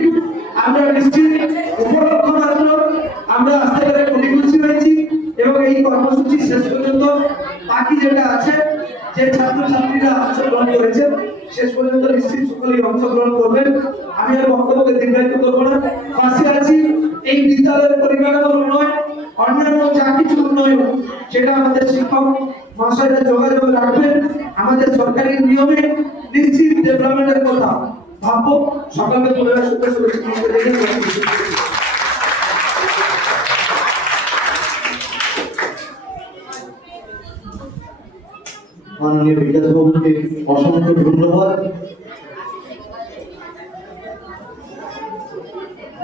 আমরা নিশ্চিত উপলক্ষ মাত্র আমরা আসতে পেরে খুবই খুশি হয়েছি, এবং এই কর্মসূচি শেষ পর্যন্ত বাকি যেটা আছে, যে ছাত্রছাত্রীরা অংশগ্রহণ করেছে শেষ পর্যন্ত নিশ্চিত সকলেই অংশগ্রহণ করবেন। আমি আর বক্তব্যকে দীর্ঘায়িত করবো না, পাশে আছি। এই বিদ্যালয়ের পরিকাঠামোর উন্নয়ন, অন্যান্য যা কিছু উন্নয়ন, সেটা আমাদের শিক্ষক মহাশয়রা যোগাযোগ রাখবেন। আমাদের সরকারি নিয়মে নিশ্চিত ডেভেলপমেন্টের কথা ভাববো। সকালে পরিবার সদস্য মাননীয় বিকাশ বাবুকে অসংখ্য ধন্যবাদ।